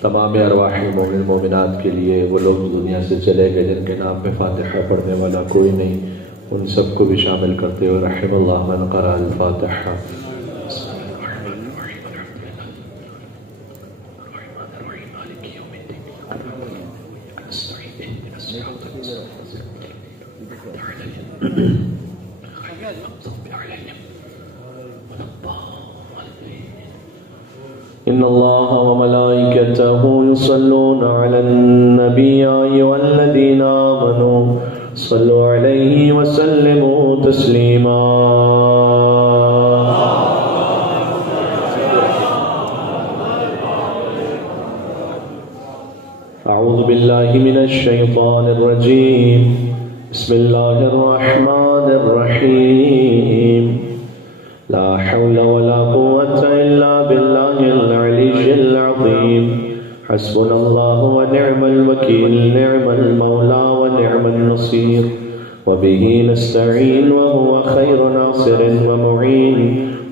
تمام ارواح مومن مومنات کے لیے، وہ لوگ دنیا سے چلے گئے جن کے نام میں فاتحہ پڑھنے والا کوئی نہیں، ان سب کو بھی شامل کرتے ہوئے رحم اللہ من قرأ الفاتحہ. إن الله وملائكته يصلون على النبي يا أيها الذين آمنوا صلوا عليه وسلموا تسليما. أعوذ بالله من الشيطان الرجيم. بسم الله الرحمن الرحيم. لا حول ولا قوة إلا بالله العلي العظيم. حسبنا الله ونعم الوكيل، نعم المولى ونعم النصير، وبه نستعين وهو خير ناصر ومعين.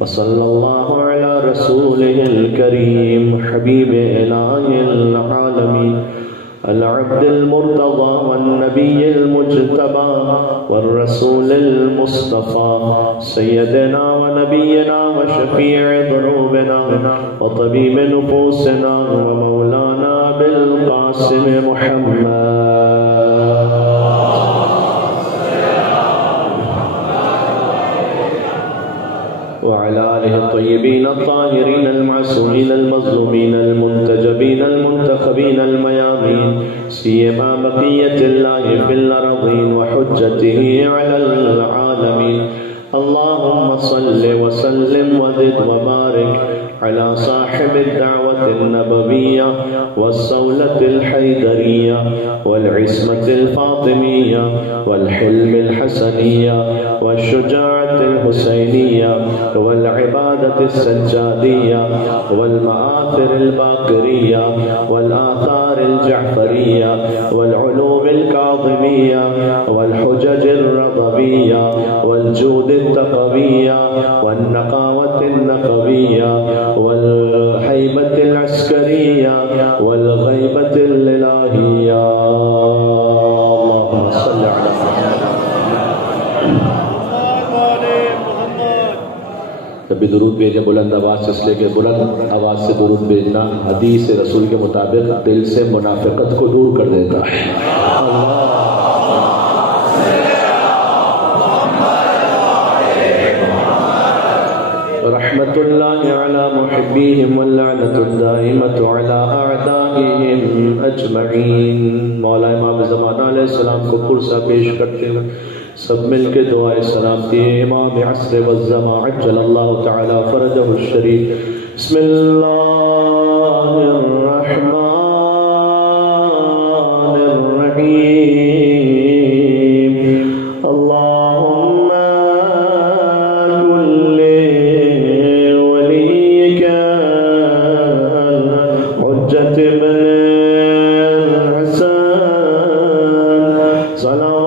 وصلى الله على رسوله الكريم حبيب إله العالمين العبد المرتضى والنبي المجتبى والرسول المصطفى سيدنا ونبينا وشفيع ذنوبنا وطبيب نفوسنا ومولانا بالقاسم محمد وعلى آله الطيبين الطاهرين المعصومين المظلومين المنتجبين المنتخبين الميامين، سيما بقية الله في الأرضين وحجته على العالمين. اللهم صل وسلم وزد وبارك على صاحب الدعوة النبوية والصولة الحيدرية والعصمة الفاطمية والحلم الحسنية والشجاعة الحسينية والعبادة السجادية والمآثر الباقرية والآثار الجعفرية والعلوم الكاظمية والحجج الرضبية والجود التقوية والنقاوة النقوية والهيبة العسكرية والغيبة الإلهية. اللهم صل على جب بھی درود بھیجے بلند آواز سے، اس لیے کہ بلند آواز سے درود بھیجنا حدیث رسول کے مطابق دل سے منافقت کو دور کر دیتا ہے. رحمت اللہ علی محبیہم واللعنت الدائمۃ علی اعدائہم اجمعین. مولا امام زمانہ علیہ السلام کو پرسہ پیش کرتے ہوئے سب مل کے دعائے سلام دیے. امام عصر والزمان عجل اللہ تعالی فرجہ الشریف. بسم اللہ الرحمن الرحیم. اللہم کل ولیک حجت بن حسن صلوات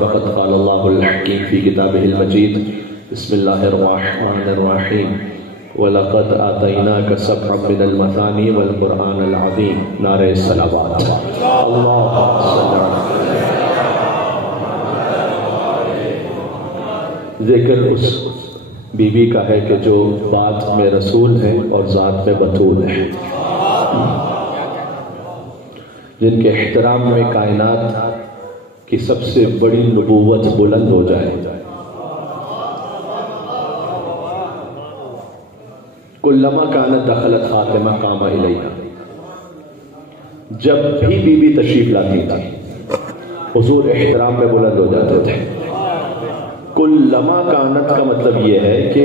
فقد قال الله الحكيم في كتابه المجيد. بسم الله الرحمن الرحيم. وَلَقَدْ آتَيْنَاكَ سَبْعًا مِنَ الْمَثَانِي وَالْقُرْآنَ الْعَظِيمِ. نعرہ صلوات. اللہ صلی اللہ علیہ وسلم. ذکر اس بی بی کا ہے کہ جو بات میں رسول ہیں اور ذات میں بطول ہیں، جن کے احترام میں کائنات کی سب سے بڑی نبوت بلند ہو جائے۔ کلما کانت دخلت فاطمہ قام الیہا، جب بھی بی بی تشریف لاتی تھی حضور احترام میں بلند ہو جاتے تھے۔ کلما کانت کا مطلب یہ ہے کہ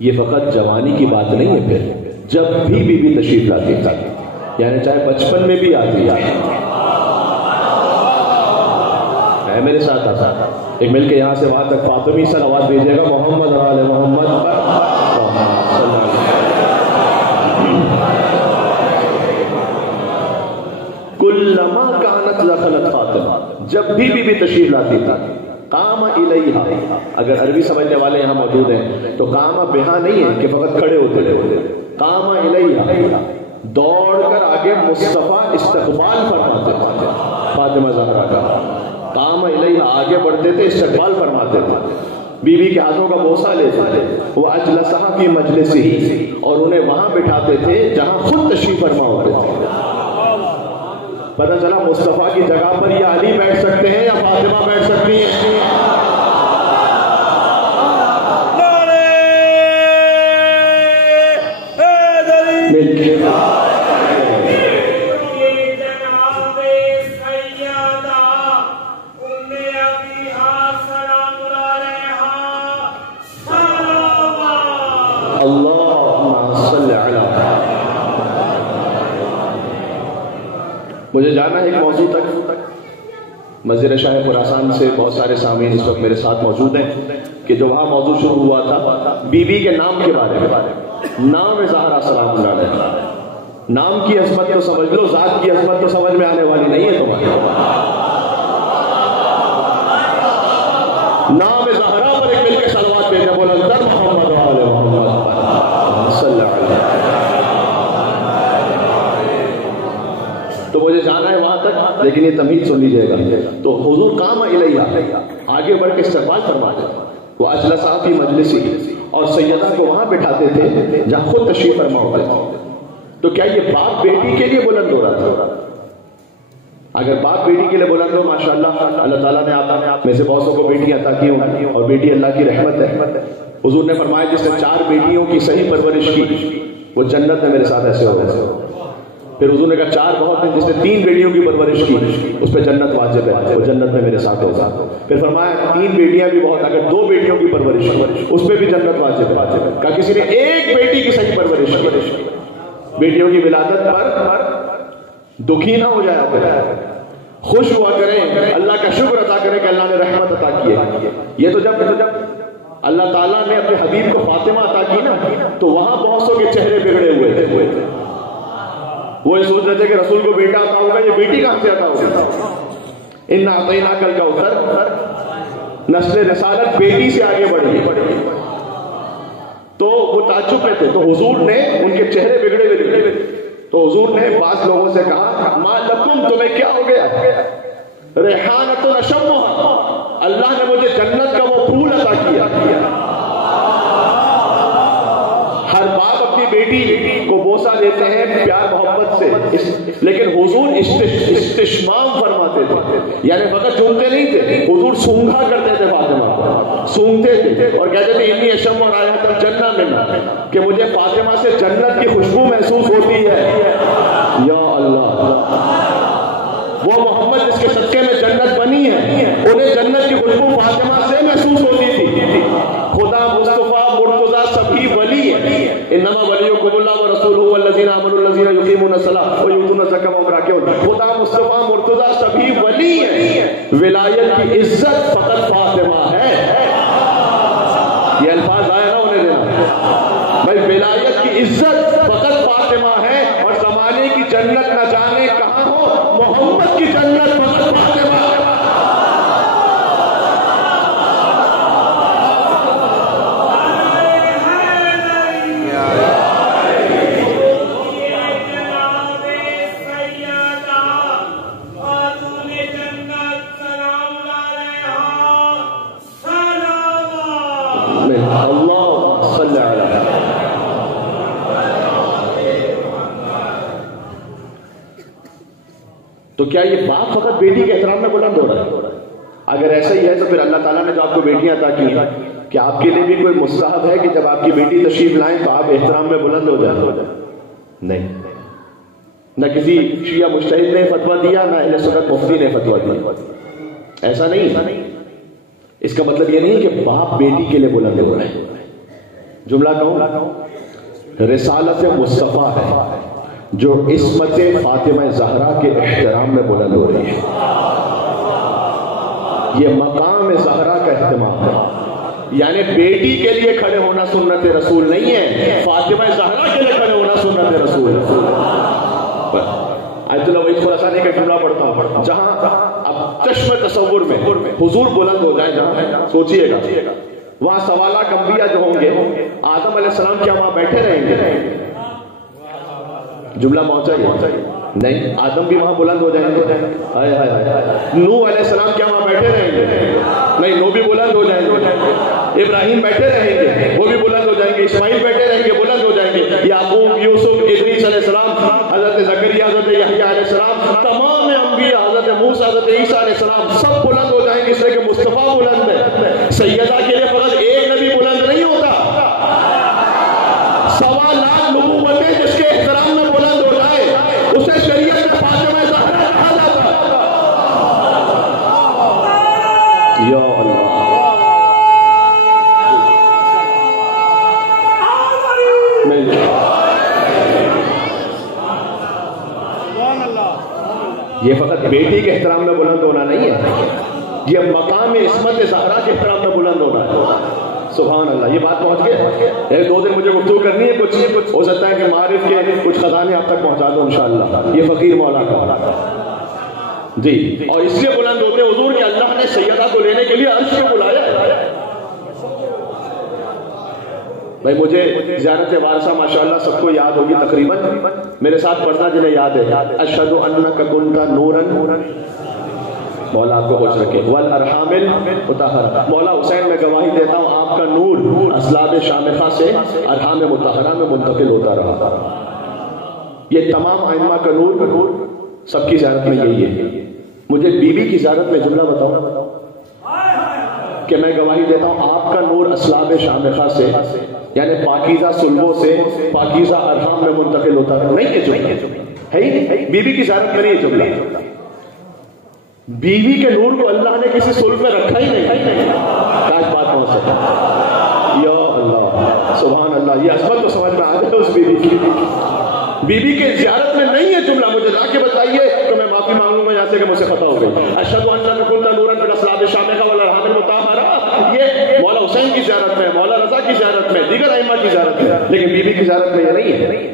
یہ فقط جوانی کی بات نہیں ہے، پھر جب بھی بی بی تشریف لاتی تھی، یعنی چاہے بچپن میں بھی آتی ہے۔ میرے ساتھ آتا ایک مل کے یہاں سے وہاں تک فاطمی صلوات بھیجے گا، محمد آل محمد کلما کانت دخلت فاطمہ، جب بھی بی بی تشریف لاتی تھی قام الیہا، اگر عربی سمجھنے والے یہاں موجود ہیں تو قام بہا نہیں ہے کہ فقط کھڑے ہوتے تھے، قام الیہا دوڑ کر آگے مصطفیٰ استقبال فرماتے تھے فاطمہ زہرا کا، قام الیہا آگے بڑھتے تھے، استقبال فرماتے تھے، بی بی کے ہاتھوں کا بوسہ لیتے تھے، وہ اجلسہا فی مجلسہ، اور انہیں وہاں بٹھاتے تھے جہاں خود تشریف فرما ہوتے تھے۔ پتہ چلا مصطفیٰ کی جگہ پر یا علی بیٹھ سکتے ہیں یا فاطمہ بیٹھ سکتی ہیں۔ مجھے جانا ہے ایک موضوع تک، مسجد شاہ خراسان سے بہت سارے سامعین اس وقت میرے ساتھ موجود ہیں کہ جو وہاں موضوع شروع ہوا تھا بی بی کے نام کے بارے میں۔ نام زہرا سلام اللہ علیہ، نام کی عظمت تو سمجھ لو، ذات کی عظمت تو سمجھ میں آنے والی نہیں ہے تمہارے۔ نام زہرا پر ایک مل کے صلوات بھیجنا، بلندر محمد وآل محمد صلی اللہ علیہ وسلم۔ تو مجھے جانا ہے وہاں تک، لیکن یہ تمہید سن لیجیے گا۔ تو حضور قام الیہا آگے بڑھ کے استقبال فرماتے، وہ اجلسہ فی مجلسہ، اور سیدہ کو وہاں بٹھاتے تھے جہاں خود تشریف فرما ہوتے تھے۔ تو کیا یہ باپ بیٹی کے لیے بلند ہو رہا تھا؟ اگر باپ بیٹی کے لیے بلند ہو، ماشاءاللہ اللہ تعالیٰ نے آپ میں سے بہت سو کو بیٹی عطا کی ہوں، اور بیٹی اللہ کی رحمت ہے۔ حضور نے فرمایا جس نے 4 بیٹیوں کی صحیح پرورش کی وہ جنت میں میرے ساتھ ایسے ہو گئے۔ پھر حضور نے کہا 4 بہت ہیں، جس نے 3 بیٹیوں کی پرورش کی اس پہ جنت واجب ہے، وہ جنت میں میرے ساتھ ہوگا۔ پھر فرمایا 3 بیٹیاں بھی بہت، اگر 2 بیٹیوں کی پرورش اس پہ بھی جنت واجب ہے۔ کہا کسی نے 1 بیٹی کی صحیح پرورش کی، بیٹیوں کی ولادت پر دکھی نہ ہو جائے، خوش ہوا کریں، اللہ کا شکر ادا کریں کہ اللہ نے رحمت عطا کی ہے۔ یہ تو جب اللہ تعالیٰ نے اپنے حبیب کو فاطمہ عطا کی نا، تو وہاں بہت سو کے چہرے بگڑے ہوئے تھے۔ وہ یہ سوچ رہے تھے کہ رسول کو بیٹا عطا ہوگا، یہ بیٹی کہاں سے عطا ہوگا؟ اِنَّا أَعْطَيْنَاكَ الْكَوْثَرَ، نسل رسالت بیٹی سے آگے بڑھی، تو وہ تعجب میں تھے۔ تو حضور نے ان کے چہرے بگڑے ہوئے، تو حضور نے بعض لوگوں سے کہا مَا لَكُمْ، تمہیں کیا ہو گیا؟ ریحانۃ نشمھا، اللہ نے مجھے جنت کا وہ پھول عطا کیا۔ ہر باپ اپنی بیٹی کو بوسہ دیتے ہیں پیار محبت سے، لیکن حضور استشمام فرماتے تھے، یعنی فقط چومتے نہیں تھے، حضور سونگھا کرتے تھے فاطمہ کو، سونگتے تھے اور کہتے تھے انی اشم اور رائحۃ الجنہ منا، کہ مجھے فاطمہ سے جنت کی خوشبو محسوس ہوتی ہے۔ یا اللہ، وہ محمد جس کے صدقے میں جنت بنی ہے، انہیں جنت کی خوشبو فاطمہ سے محسوس ہوتی تھی۔ خدا مصطفیٰ مرتضیٰ سبھی ولی ہے، انما ولیکم اللہ ورسولہ والذین آمنوا الذین یقیمون الصلاۃ ویؤتون الزکاۃ وهم راکعون۔ خدا مصطفیٰ مرتضیٰ سبھی ولی ہے، ولایت کی عزت فقط فاطمہ ہے۔ یہ الفاظ آیا نا انہیں دینا بھائی، ولایت کی عزت فقط فاطمہ ہے، اور زمانے کی جنت نہ جانے کہاں ہو، محمد کی جنت فقط فاطمہ ہے۔ جنت سلام علیہا، سلام آمین اللہم صلی علی۔ تو کیا یہ باپ فقط بیٹی کے احترام میں بلند ہو رہا ہے؟ اگر ایسا ہی ہے تو پھر اللہ تعالیٰ نے جو آپ کو بیٹیاں عطا کی ہیں، کہ آپ کے لیے بھی کوئی مستحب ہے کہ جب آپ کی بیٹی تشریف لائیں تو آپ احترام میں بلند ہو جائیں؟ نہیں، نہ کسی شیعہ مجتہد نے فتویٰ دیا، نہ اہل سنت مفتی نے فتویٰ دیا، ایسا نہیں۔ اس کا مطلب یہ نہیں کہ باپ بیٹی کے لیے بلند ہو رہا ہے۔ جملہ کہوں، رسالت مصطفیٰ ہے جو عصمت فاطمہ زہرا کے احترام میں بلند ہو رہی ہے۔ یہ مقام زہرا کا اہتمام ہے، یعنی بیٹی کے لیے کھڑے ہونا سنت رسول نہیں ہے، فاطمہ زہرا کے لیے کھڑے ہونا سنت رسول ہے۔ آیت اللہ وحید خراسانی کا جملہ پڑھتا ہوں، جہاں اب چشم تصور میں حضور بلند ہو جائیں، جہاں سوچئے گا وہاں سوالات انبیاء جو ہوں گے، آدم علیہ السلام کیا وہاں بیٹھے رہیں گے؟ جملہ پہنچا ہی نہیں، آدم بھی وہاں بلند ہو جائیں گے۔ نوح علیہ السلام کیا وہاں بیٹھے رہیں گے؟ نہیں، نوح بھی بلند ہو جائیں گے۔ ابراہیم بیٹھے رہیں گے، وہ بھی بلند ہو جائیں گے۔ اسماعیل بیٹھے رہیں گے، بلند ہو جائیں گے۔ یعقوب، یوسف، ادریس علیہ السلام، حضرت زکریا، حضرت یحییٰ علیہ السلام، تمام انبیاء، حضرت موسیٰ، حضرت عیسیٰ علیہ السلام، سب بلند ہو جائیں گے، اس لیے کہ مصطفیٰ بلند ہے۔ سیدہ کے لیے فقط ایک نبی بلند نہیں ہوتا، 1.25 لاکھ نبوتیں جس کے احترام میں بلند ہو جائے اسے شریعت میں فاطمہ زہرا کہا جاتا ہے۔ یا اللہ، یہ فقط بیٹی کے احترام میں بلند ہونا نہیں ہے، یہ مقام عصمت زہرا کے احترام میں بلند ہونا ہے۔ سبحان اللہ، یہ بات پہنچ گئے۔ ایک دو دن مجھے گفتگو کرنی ہے، کچھ ہو سکتا ہے کہ معارف کے کچھ خزانے آپ تک پہنچا دوں انشاءاللہ۔ یہ فقیر مولا کا جی، اور اس لیے بلند ہوتے حضور کہ اللہ نے سیدہ کو لینے کے لیے عرش میں بلایا ہے۔ بھائی مجھے زیارت وارثہ ماشاءاللہ سب کو یاد ہوگی تقریباً، میرے ساتھ پڑھنا جنہیں یاد ہے، اشہد انک کنت نورا، مولا آپ کو خوش رکھے، والارحام المطہرہ، مولا حسین میں گواہی دیتا ہوں آپ کا نور اسلاب شامخہ سے ارحام مطہرہ میں منتقل ہوتا رہا۔ یہ تمام ائمہ کا نور سب کی زیارت میں یہی ہے۔ مجھے بی بی کی زیارت میں جملہ بتاؤ کہ میں گواہی دیتا ہوں آپ کا نور اسلاب شامخہ سے، یعنی پاکیزہ سلبوں سے پاکیزہ ارحام میں منتقل ہوتا رہا۔ نہیں، یہ جملہ ہے ہی نہیں، بی بی کی زیارت میں نہیں یہ جملہ۔ بیوی کے نور کو اللہ نے کسی سلب میں رکھا ہی نہیں، کاش بات پہنچ سکتا۔ یا اللہ، سبحان اللہ، یہ عظمت تو سمجھ میں آ جائے اس بیوی کی۔ بیوی کے زیارت میں نہیں ہے جملہ، مجھے لا کے بتائیے تو میں معافی مانگوں گا یہاں سے کہ مجھ سے خطا ہو گئی۔ اشہد انک کنت نورا فی الاسلاب شامخہ والارحام المطہرہ، یہ مولا حسین کی زیارت میں، مولا رضا کی زیارت میں، دیگر ائمہ کی زیارت میں، لیکن بیوی کی زیارت میں یہ نہیں ہے۔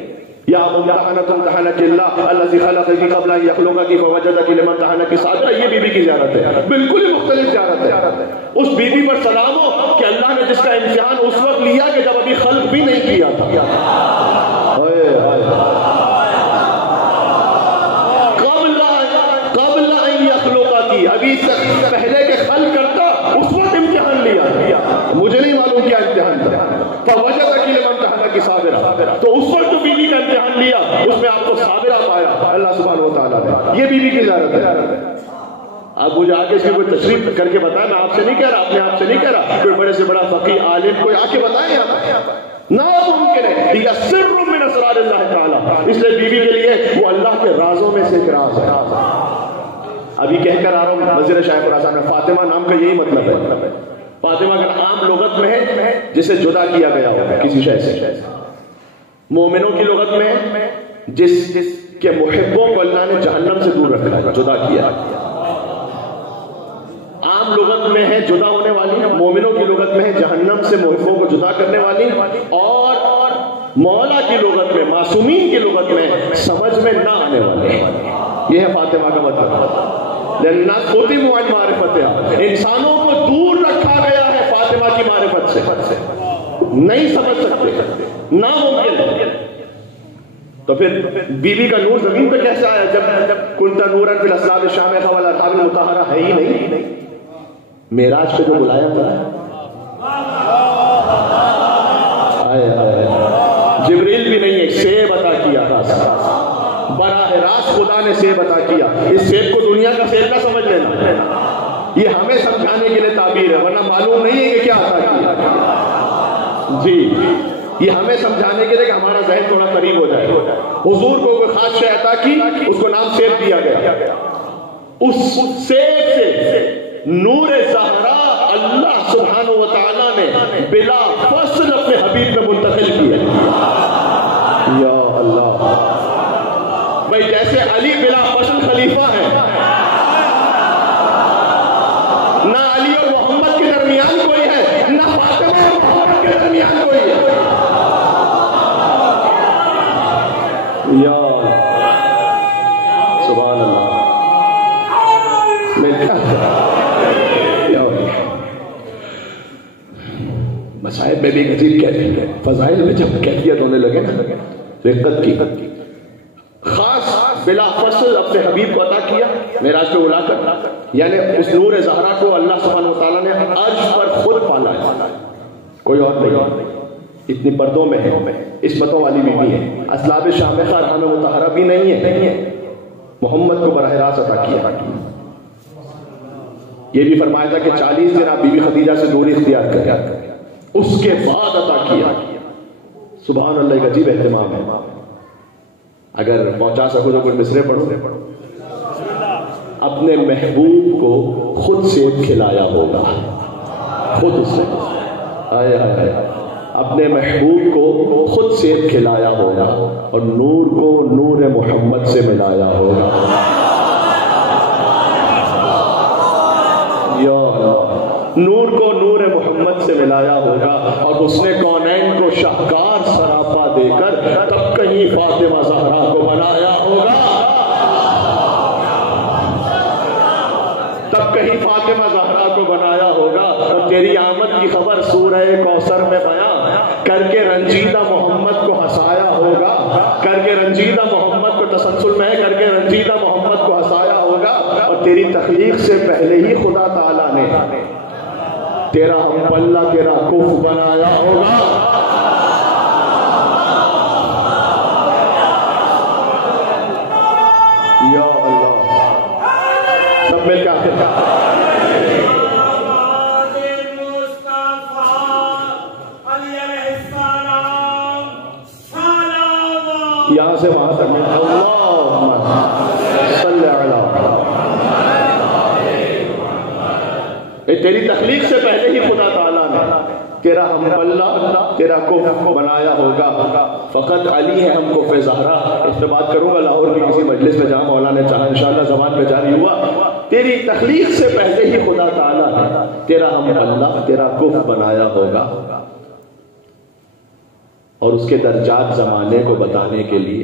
یا ممتحنۃ امتحنک اللہ الذی خلقک قبل ان یخلقک فوجدک لمن امتحنک صابرا، یہ بیوی کی زیارت ہے، بالکل ہی مختلف زیارت ہے۔ اس بیوی پر سلام ہو کہ اللہ نے جس کا امتحان اس وقت لیا کہ جب ابھی خلق بھی نہیں کیا تھا۔ قبل ان یخلقک، ابھی پہلے کے خلق کرتا اس وقت امتحان لیا، مجھے نہیں معلوم کیا امتحان تھا۔ فوجدک لمن امتحنک صابرا، تو اس وقت جو بیوی کا امتحان لیا اس میں آپ کو صابرہ پایا اللہ سبحانہ و تعالیٰ نے۔ یہ بیوی کی زیارت ہے۔ اب مجھے آگے اس کی کوئی تشریف کر کے بتائیں، میں آپ سے نہیں کہہ رہا، اپنے آپ سے نہیں کہہ رہا، کوئی بڑے سے بڑا فقیہ عالم کوئی آ کے بتائیں یہاں، ناممکن ہے، یہ سر من اسرار اللہ تعالیٰ، اس لیے بیوی کے لیے وہ اللہ کے رازوں میں سے ایک راز ہے۔ ابھی کہہ کر آ رہا ہوں وزیر شاہ خراسان میں، فاطمہ نام کا یہی مطلب ہے۔ فاطمہ کا عام لغت میں ہے جسے جدا کیا گیا ہو کسی شے سے، مومنوں کی لغت میں جس کے محبوں کو اللہ نے جہنم سے دور رکھا ہے، جدا کیا۔ عام لغت میں ہے جدا ہونے والی، مومنوں کی لغت میں ہے جہنم سے محبوں کو جدا کرنے والی، اور مولا کی لغت میں، معصومین کی لغت میں سمجھ میں نہ آنے والی۔ یہ ہے فاطمہ کا مطلب۔ انسانوں کو دور رکھا گیا ہے فاطمہ کی معرفت سے، نہیں سمجھ سکتے، ناممکن۔ تو پھر بیوی کا نور زمین پہ کیسے آیا جب کنت نورا فی الاسلاب شامخہ والارحام المطہرہ ہے ہی نہیں؟ معراج پہ جو بلایا تھا براہ راست خدا نے سیب عطا کیا. اس سیب کو دنیا کا سیب نہ سمجھ لینا, یہ ہمیں سمجھانے کے لیے تعبیر ہے, ورنہ معلوم نہیں ہے کہ کیا عطا کیا. جی یہ ہمیں سمجھانے کے لیے کہ ہمارا ذہن تھوڑا قریب ہو جائے. حضور کو کوئی خاص شے عطا کی, اس کو نام سیب دیا گیا. اس سیب سے نور زہرا اللہ سبحانہ و تعالیٰ نے بلا فصل اپنے حبیب میں منتقل کیا. یا اللہ بھائی, جیسے علی بلا فصل خلیفہ ہے, نہ علی اور محمد کے درمیان کوئی ہے, نہ فاطمہ اور محمد کے درمیان کوئی ہے. یا سبحان اللہ. میں مسائب میں بھی عجیب کہتے ہیں, فضائل میں جب کیفیت ہونے لگے نا رقت کی, خاص بلا فصل اپنے حبیب کو عطا کیا معراج پہ اڑا کر. یعنی اس نور زہرا کو اللہ سبحانہ و تعالیٰ نے عرش پر خود پالا ہے, کوئی اور نہیں. اتنی پردوں میں ہے, عصمتوں والی بیوی ہے, اسلاب شامخہ رحم مطہرہ بھی نہیں ہے, محمد کو براہ راست عطا کیا. یہ بھی فرمایا تھا کہ 40 دن آپ بی بی خدیجہ سے دوری اختیار کریں, اس کے بعد عطا کیا. سبحان اللہ, ایک عجیب اہتمام ہے. اگر پہنچا سکو تو کوئی مصرے پڑھو. اپنے محبوب کو خود سیب کھلایا ہوگا, خود سے آئے آئے اپنے محبوب کو خود سیب کھلایا ہوگا, اور نور کو نور محمد سے ملایا ہوگا. نور کو نور محمد سے ملایا ہوگا, اور اس نے کونین کو شاہکار سراپا دے کر تب کہیں فاطمہ زہرا کو بنایا ہوگا, تب کہیں فاطمہ زہرا کو بنایا ہوگا. اور تیری آمد کی خبر سورہ کوثر میں بیان کر کے رنجیدہ محمد کو ہنسایا ہوگا, کر کے رنجیدہ محمد کو تسلسل میں کر کے رنجیدہ محمد کو ہنسایا ہوگا. اور تیری تخلیق سے پہلے ہی خدا تعالیٰ نے تیرا ہم پلہ تیرا کف بنایا ہوگا. یا اللہ, سب مل کے آتے ہیں. یہاں سے وہاں تک اللہم صلی علی. تیری تخلیق سے پہلے ہی خدا تعالیٰ نے تیرا ہم پلہ تیرا کف بنایا ہوگا. فقط علی ہے ہم کف زہرا. اس پہ بات کروں گا لاہور کی کسی مجلس میں جہاں مولانا چاہا انشاءاللہ زبان پہ جاری ہوا. تیری تخلیق سے پہلے ہی خدا تعالیٰ نے تیرا ہم پلہ تیرا کف بنایا ہوگا, اور اس کے درجات زمانے کو بتانے کے لیے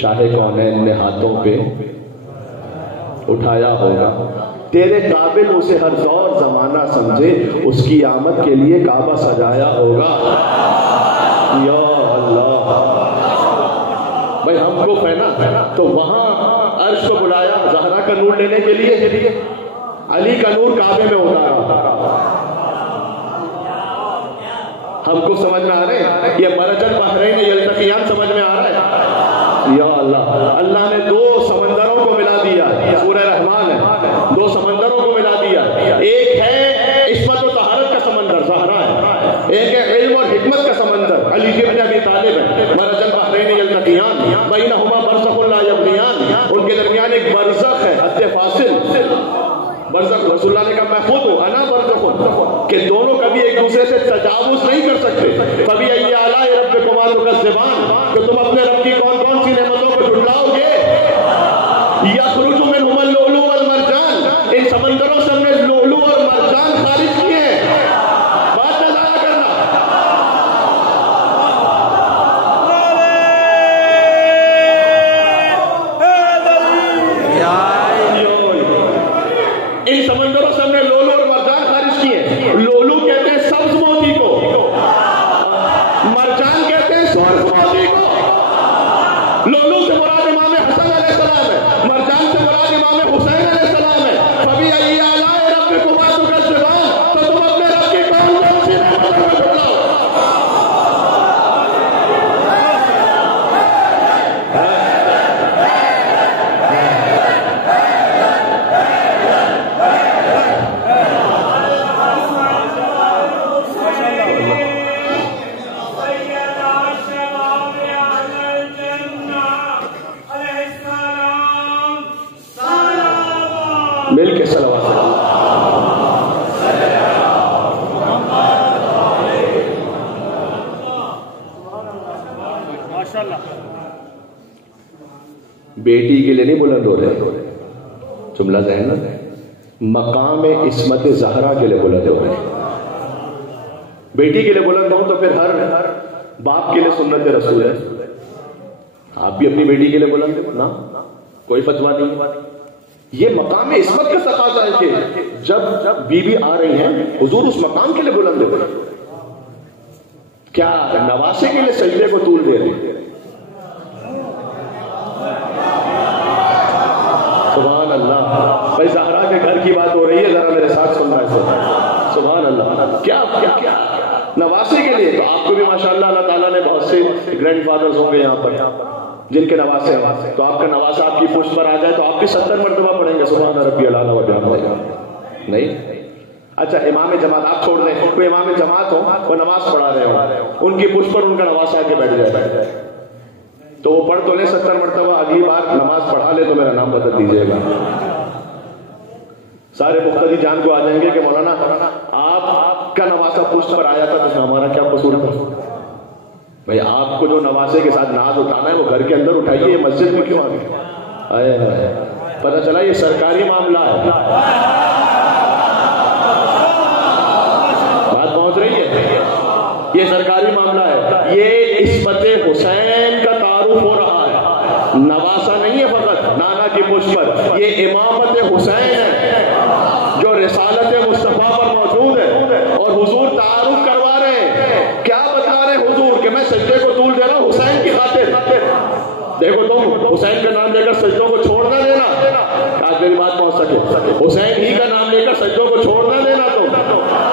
شاہ کونین نے ہاتھوں پہ اٹھایا ہوگا. تیرے قابل اسے ہر دور زمانہ سمجھے, اس کی آمد کے لیے کعبہ سجایا ہوگا. یا اللہ بھائی, ہم کو ہے نا تو وہاں عرش کو بلایا زہرا کا نور لینے کے لیے, علی کا نور کعبے میں اتارا. ہم کو سمجھ میں آ رہے ہیں یہ مرج البحرین یلتقیان سمجھ میں آ رہا ہے. یا اللہ, اللہ نے دو سمندروں کو ملا دیا, سورہ رحمان ہے, دو سمندروں کو ملا دیا. ایک ہے عصمت و طہارت کا سمندر زہرا ہے, ایک ہے علم اور حکمت کا سمندر علی بن ابی طالب ہے. مرج البحرین یلتقیان بینہما برزخ لا یبغیان, ان کے درمیان ایک برزخ ہے, حد فاصل برزخ. رسول اللہ نے کہا میں خود ہوں, انا برزخ, کہ دونوں کبھی ایک دوسرے سے تجاوز نہیں کر سکتے. کبھی ای اعلیٰ ربکما تکذبان, کہ تم اپنے رب کی کون کون سی نعمتوں کو جھٹلاؤ گے. یخرج منہما اللؤلؤ والمرجان, ان سمندروں سے ہم نے لؤلؤ اور مرجان خارج کیے ہیں. بات نہ ضائع کرنا. ان سمندروں سے ہم نے لؤلؤ اور مرجان خارج کیے ہیں. لؤلؤ کہتے ہیں سبز موتی کو, مرجان کہتے ہیں سرخ موتی کو. لؤلؤ سے مراد امام حسن علیہ السلام ہے, مرجان سے مراد امام بیٹی کے لیے نہیں بلند ہو رہے، جملہ ذہن میں، مقام عصمت زہرا کے لیے بلند ہو رہے. بیٹی کے لیے بلند ہو تو پھر ہر باپ کے لیے سنت رسول ہے. آپ بھی اپنی بیٹی کے لیے بلند ہو نا، کوئی فتویٰ نہیں. یہ مقام عصمت کا تقاضا ہے کہ جب بیوی آ رہی ہیں حضور اس مقام کے لیے بلند ہو. کیا نواسے کے لیے سجدے کو طول دے رہے ہیں؟ سبحان اللہ. بھائی زہرا کے گھر کی بات ہو رہی ہے، ذرا میرے ساتھ سن رہا ہے. سبحان اللہ. کیا کیا نواسے کے لیے. تو آپ کو بھی ماشاءاللہ اللہ تعالیٰ نے بہت سے گرینڈ فادرز ہوں گے یہاں پر جن کے نواسے ہیں، تو آپ کا نواسا آپ کی پشت پر آ جائے تو آپ کی 70 مرتبہ پڑھیں گے سبحان ربی الاعلی و بحمدہ. نہیں. اچھا امام جماعت آپ چھوڑ دیں، کوئی امام جماعت ہو وہ نماز پڑھا رہے ہو، ان کی پشت پر ان کا نواسا آ کے بیٹھ جائے تو وہ پڑھ تو لے 70 مرتبہ، اگلی بار نماز پڑھا لے تو میرا نام بدل دیجیے گا. سارے مقتدی جان کو آ جائیں گے کہ مولانا آپ کا نواسا پشت پر آیا تھا تو اس میں ہمارا کیا قصور تھا؟ بھائی آپ کو جو نواسے کے ساتھ ناز اٹھانا ہے وہ گھر کے اندر اٹھائیے، یہ مسجد میں کیوں آ گئے؟ پتہ چلا یہ سرکاری معاملہ ہے. بات پہنچ رہی ہے؟ یہ سرکاری معاملہ ہے. یہ عصمت حسین کا تعارف ہو رہا ہے. نواسا نہیں ہے فقط نانا کی پشت پر، یہ امامت حسین ہے جو رسالت مصطفیٰ پر موجود ہے. اور حضور تعارف کروا رہے ہیں. کیا بتا رہے ہیں حضور کہ میں سجدے کو طول دے رہا ہوں حسین کی خاطر. دیکھو تم حسین کا نام لے کر سجدوں کو چھوڑ نہ دینا. آج میری بات پہنچ سکے. حسین ہی کا نام لے کر سجدوں کو چھوڑ نہ دینا تم.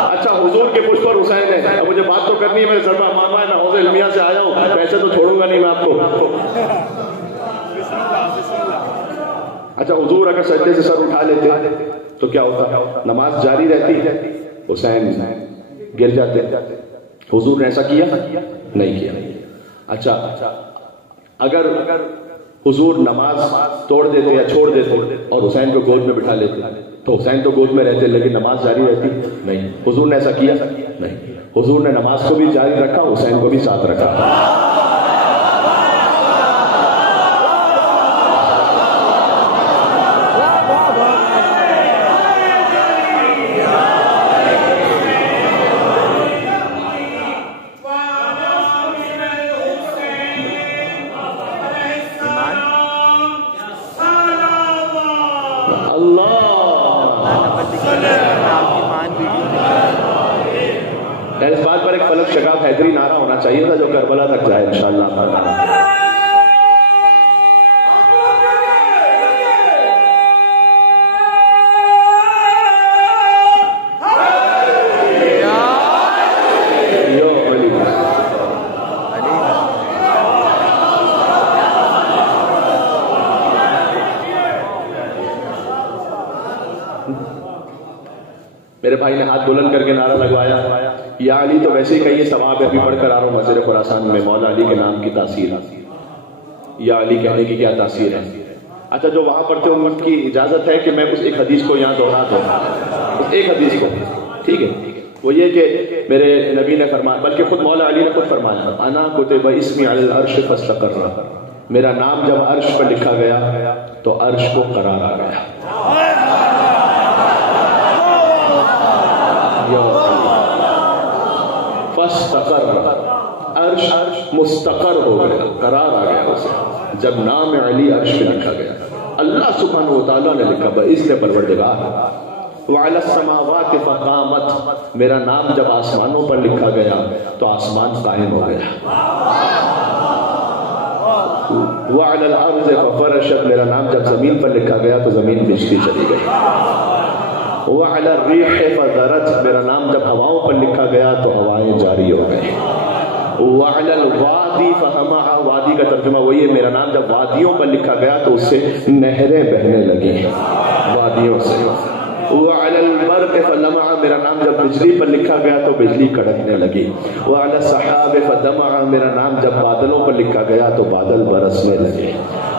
اچھا حضور کے پشت پر حسین ہے، اب مجھے بات تو کرنی ہے، میرے سر پر ماننا ہے، میں حوض علمیہ سے آیا ہوں، پیسے تو چھوڑوں گا نہیں میں آپ کو. اچھا حضور اگر سجدے سے سر اٹھا لیتے تو کیا ہوتا؟ نماز جاری رہتی، حسین گر جاتے. حضور نے ایسا کیا نہیں کیا. اچھا اگر حضور نماز توڑ دیتے یا چھوڑ دیتے اور حسین کو گود میں بٹھا لیتے تو حسین تو گود میں رہتے لیکن نماز جاری رہتی نہیں. حضور نے ایسا کیا نہیں. حضور نے نماز کو بھی جاری رکھا، حسین کو بھی ساتھ رکھا. اس بات پر ایک فلک شگاف حیدری نعرہ ہونا چاہیے تھا جو کربلا تک جائے انشاءاللہ. میرے بھائی نے ہاتھ بلند کر کے نعرہ لگوایا یا علی. تو ویسے ہی کہیے ثواب ہے، ابھی پڑھ کر آ رہا ہوں مسجد خراسان میں مولا علی کے نام کی تاثیر. یا علی کہنے کی کیا تاثیر ہے؟ اچھا جو وہاں پڑھتے ہوں ان کی اجازت ہے کہ میں اس ایک حدیث کو یہاں دہرا دوں. اس ایک حدیث کو ٹھیک ہے. وہ یہ کہ میرے نبی نے فرمایا، بلکہ خود مولا علی نے خود فرمایا، انا کتب اسمی علی العرش فاستقر. میرا نام جب عرش پر لکھا گیا تو عرش کو قرار آ گیا. فاستقر، عرش مستقر ہو گیا، قرار آ گیا اسے جب نام علی عرش پہ لکھا گیا. اللہ سبحانہ و تعالیٰ نے لکھا بإذن پروردگار. وعلی السماوات فقامت، میرا نام جب آسمانوں پر لکھا گیا تو آسمان قائم ہو گیا. وعلی الارض ففرشت، میرا نام جب زمین پر لکھا گیا تو زمین بجھتی چلی گئی. وعلی الریح فذرت، میرا نام جب ہواؤں پر لکھا گیا تو ہوائیں جاری ہو گئی. وعلی الوادی فہمع، وادی کا ترجمہ وہی ہے، میرا نام جب وادیوں پر لکھا گیا تو اس سے نہریں بہنے لگی وادیوں سے. وعلی البرق فلمع، میرا نام جب بجلی پر لکھا گیا تو بجلی کڑکنے لگی. وعلی السحاب فدمع، میرا نام جب بادلوں پر لکھا گیا تو بادل برسنے لگے.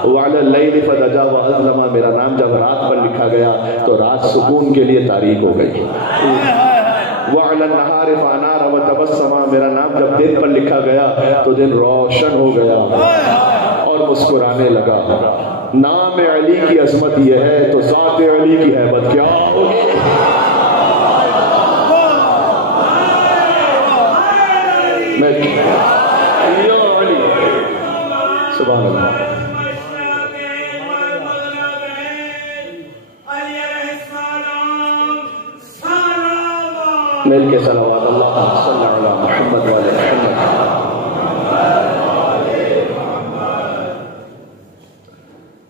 وعلی اللیل فدجا واظلم، میرا نام جب رات پر لکھا گیا تو رات سکون کے لیے تاریک ہو گئی. وعلی النہار فانار وتبسم، میرا نام جب دن پر لکھا گیا تو دن روشن ہو گیا. اور اور مسکرانے لگا. نام علی کی عظمت یہ ہے تو ذات علی کی ہیبت کیا ہوگی. سبحان اللہ. مل کے صلوات اللہ صلی اللہ علیہ محمد والے محمد.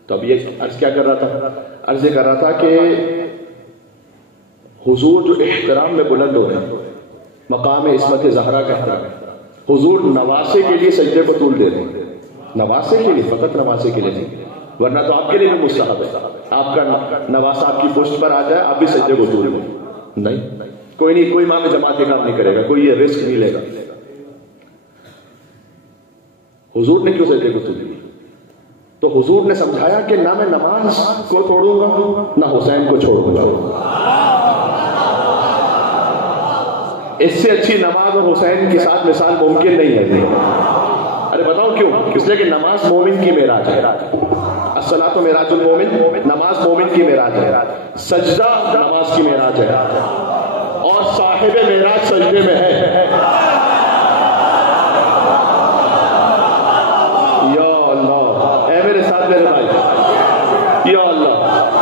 تو اب یہ عرض کیا کر رہا تھا؟ عرض یہ کر رہا تھا کہ حضور جو احترام میں بلند ہو رہے ہیں، مقام عصمت زہرا کا احترام، حضور نواسے کے لیے سجدے کو طول دے رہے ہیں. نواسے کے لیے، فقط نواسے کے لیے نہیں، ورنہ تو آپ کے لیے بھی مستحب ہے. آپ کا نواسا آپ کی پشت پر آ جائے، آپ بھی سجدے کو طول دیں. نہیں، کوئی نہیں، کوئی امام جماعت یہ کام نہیں کرے گا، کوئی یہ رسک نہیں لے گا. حضور نے کیوں سجدے کو طول دی؟ تو حضور نے سمجھایا کہ نہ میں نماز کو چھوڑوں گا نہ حسین کو چھوڑوں گا. اس سے اچھی نماز اور حسین کے ساتھ مثال ممکن نہیں ہے. ارے بتاؤ کیوں؟ اس لیے کہ نماز مومن کی معراج ہے. الصلاۃ معراج المومن، نماز مومن کی معراج ہے. سجدہ نماز کی معراج ہے، اور صاحب معراج سجدے میں ہے. یا اللہ، اے میرے ساتھ میرے بھائی، یا اللہ،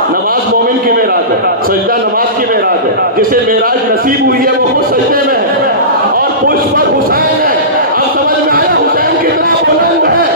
نماز مومن کی معراج ہے، سجدہ نماز کی معراج ہے. جسے معراج نصیب ہوئی ہے وہ خود سجدے میں ہے، اور پشت پر حسین ہے. اب سمجھ میں آیا حسین کتنا بلند ہے.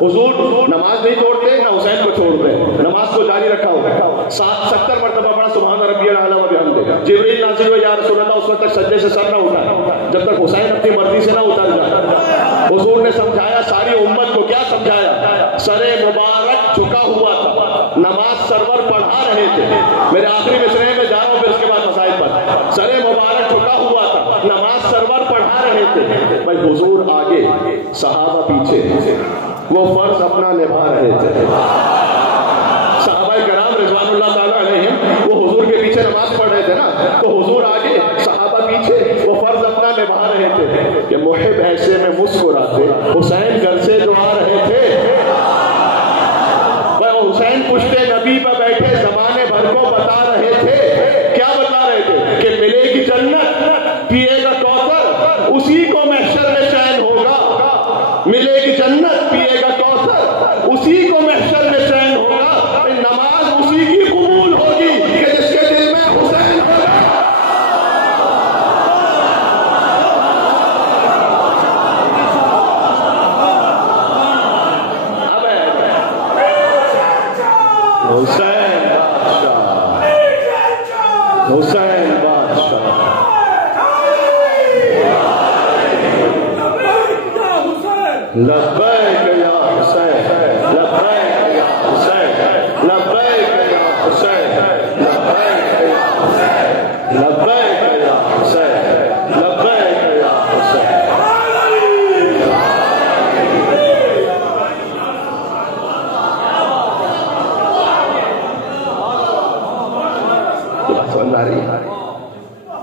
حضور نماز نہیں چھوڑتے نہ حسین کو چھوڑتے، نماز کو جاری رکھا ہو. 70 مرتبہ پڑھا سبحان ربی الاعلی و بحمدہ. جبریل نازل ہوئے، یا رسول اللہ، اس وقت تک سجدے سے سر نہ اٹھا جب تک حسین اپنی مرضی سے نہ اتر جائے. حضور نے سمجھایا، ساری امت کو کیا سمجھایا؟ سر مبارک جھکا ہوا تھا، نماز سرور پڑھا رہے تھے. میرے آخری مصرعے میں جا رہا ہوں، پھر اس کے بعد مسائل پر. سر مبارک جھکا ہوا تھا، نماز سرور پڑھا رہے تھے. بھائی حضور آگے، صحابہ پیچھے، وہ فرض اپنا نبھا رہے تھے. صحابہ کرام رضوان اللہ تعالیٰ علیہم وہ حضور کے پیچھے نماز پڑھ رہے تھے نا، تو حضور آگے، صحابہ پیچھے، وہ فرض اپنا نبھا رہے تھے. کہ محب ایسے میں مسکراتے، حسین گھر سے جو آ رہے تھے. وہ حسین پشتے نبی پر بیٹھے زمانے بھر کو بتا رہے تھے. کیا بتا رہے تھے؟ کہ ملے گی جنت، پیے گا کوثر، اسی کو محشر میں چین ہوگا. ملے گی جنت، پیے گا کوثر، اسی کو محشر میں چین ہوگا. نماز اسی کی قبول ہوگی کہ جس کے دل میں حسین ہوگا. اب حسین بادشاہ، حسین بادشاہ، لبیک یا حسین، لبیک یا حسین، لبیک یا حسین، لبیک یا حسین، لبیک یا حسین، لبیک یا حسین.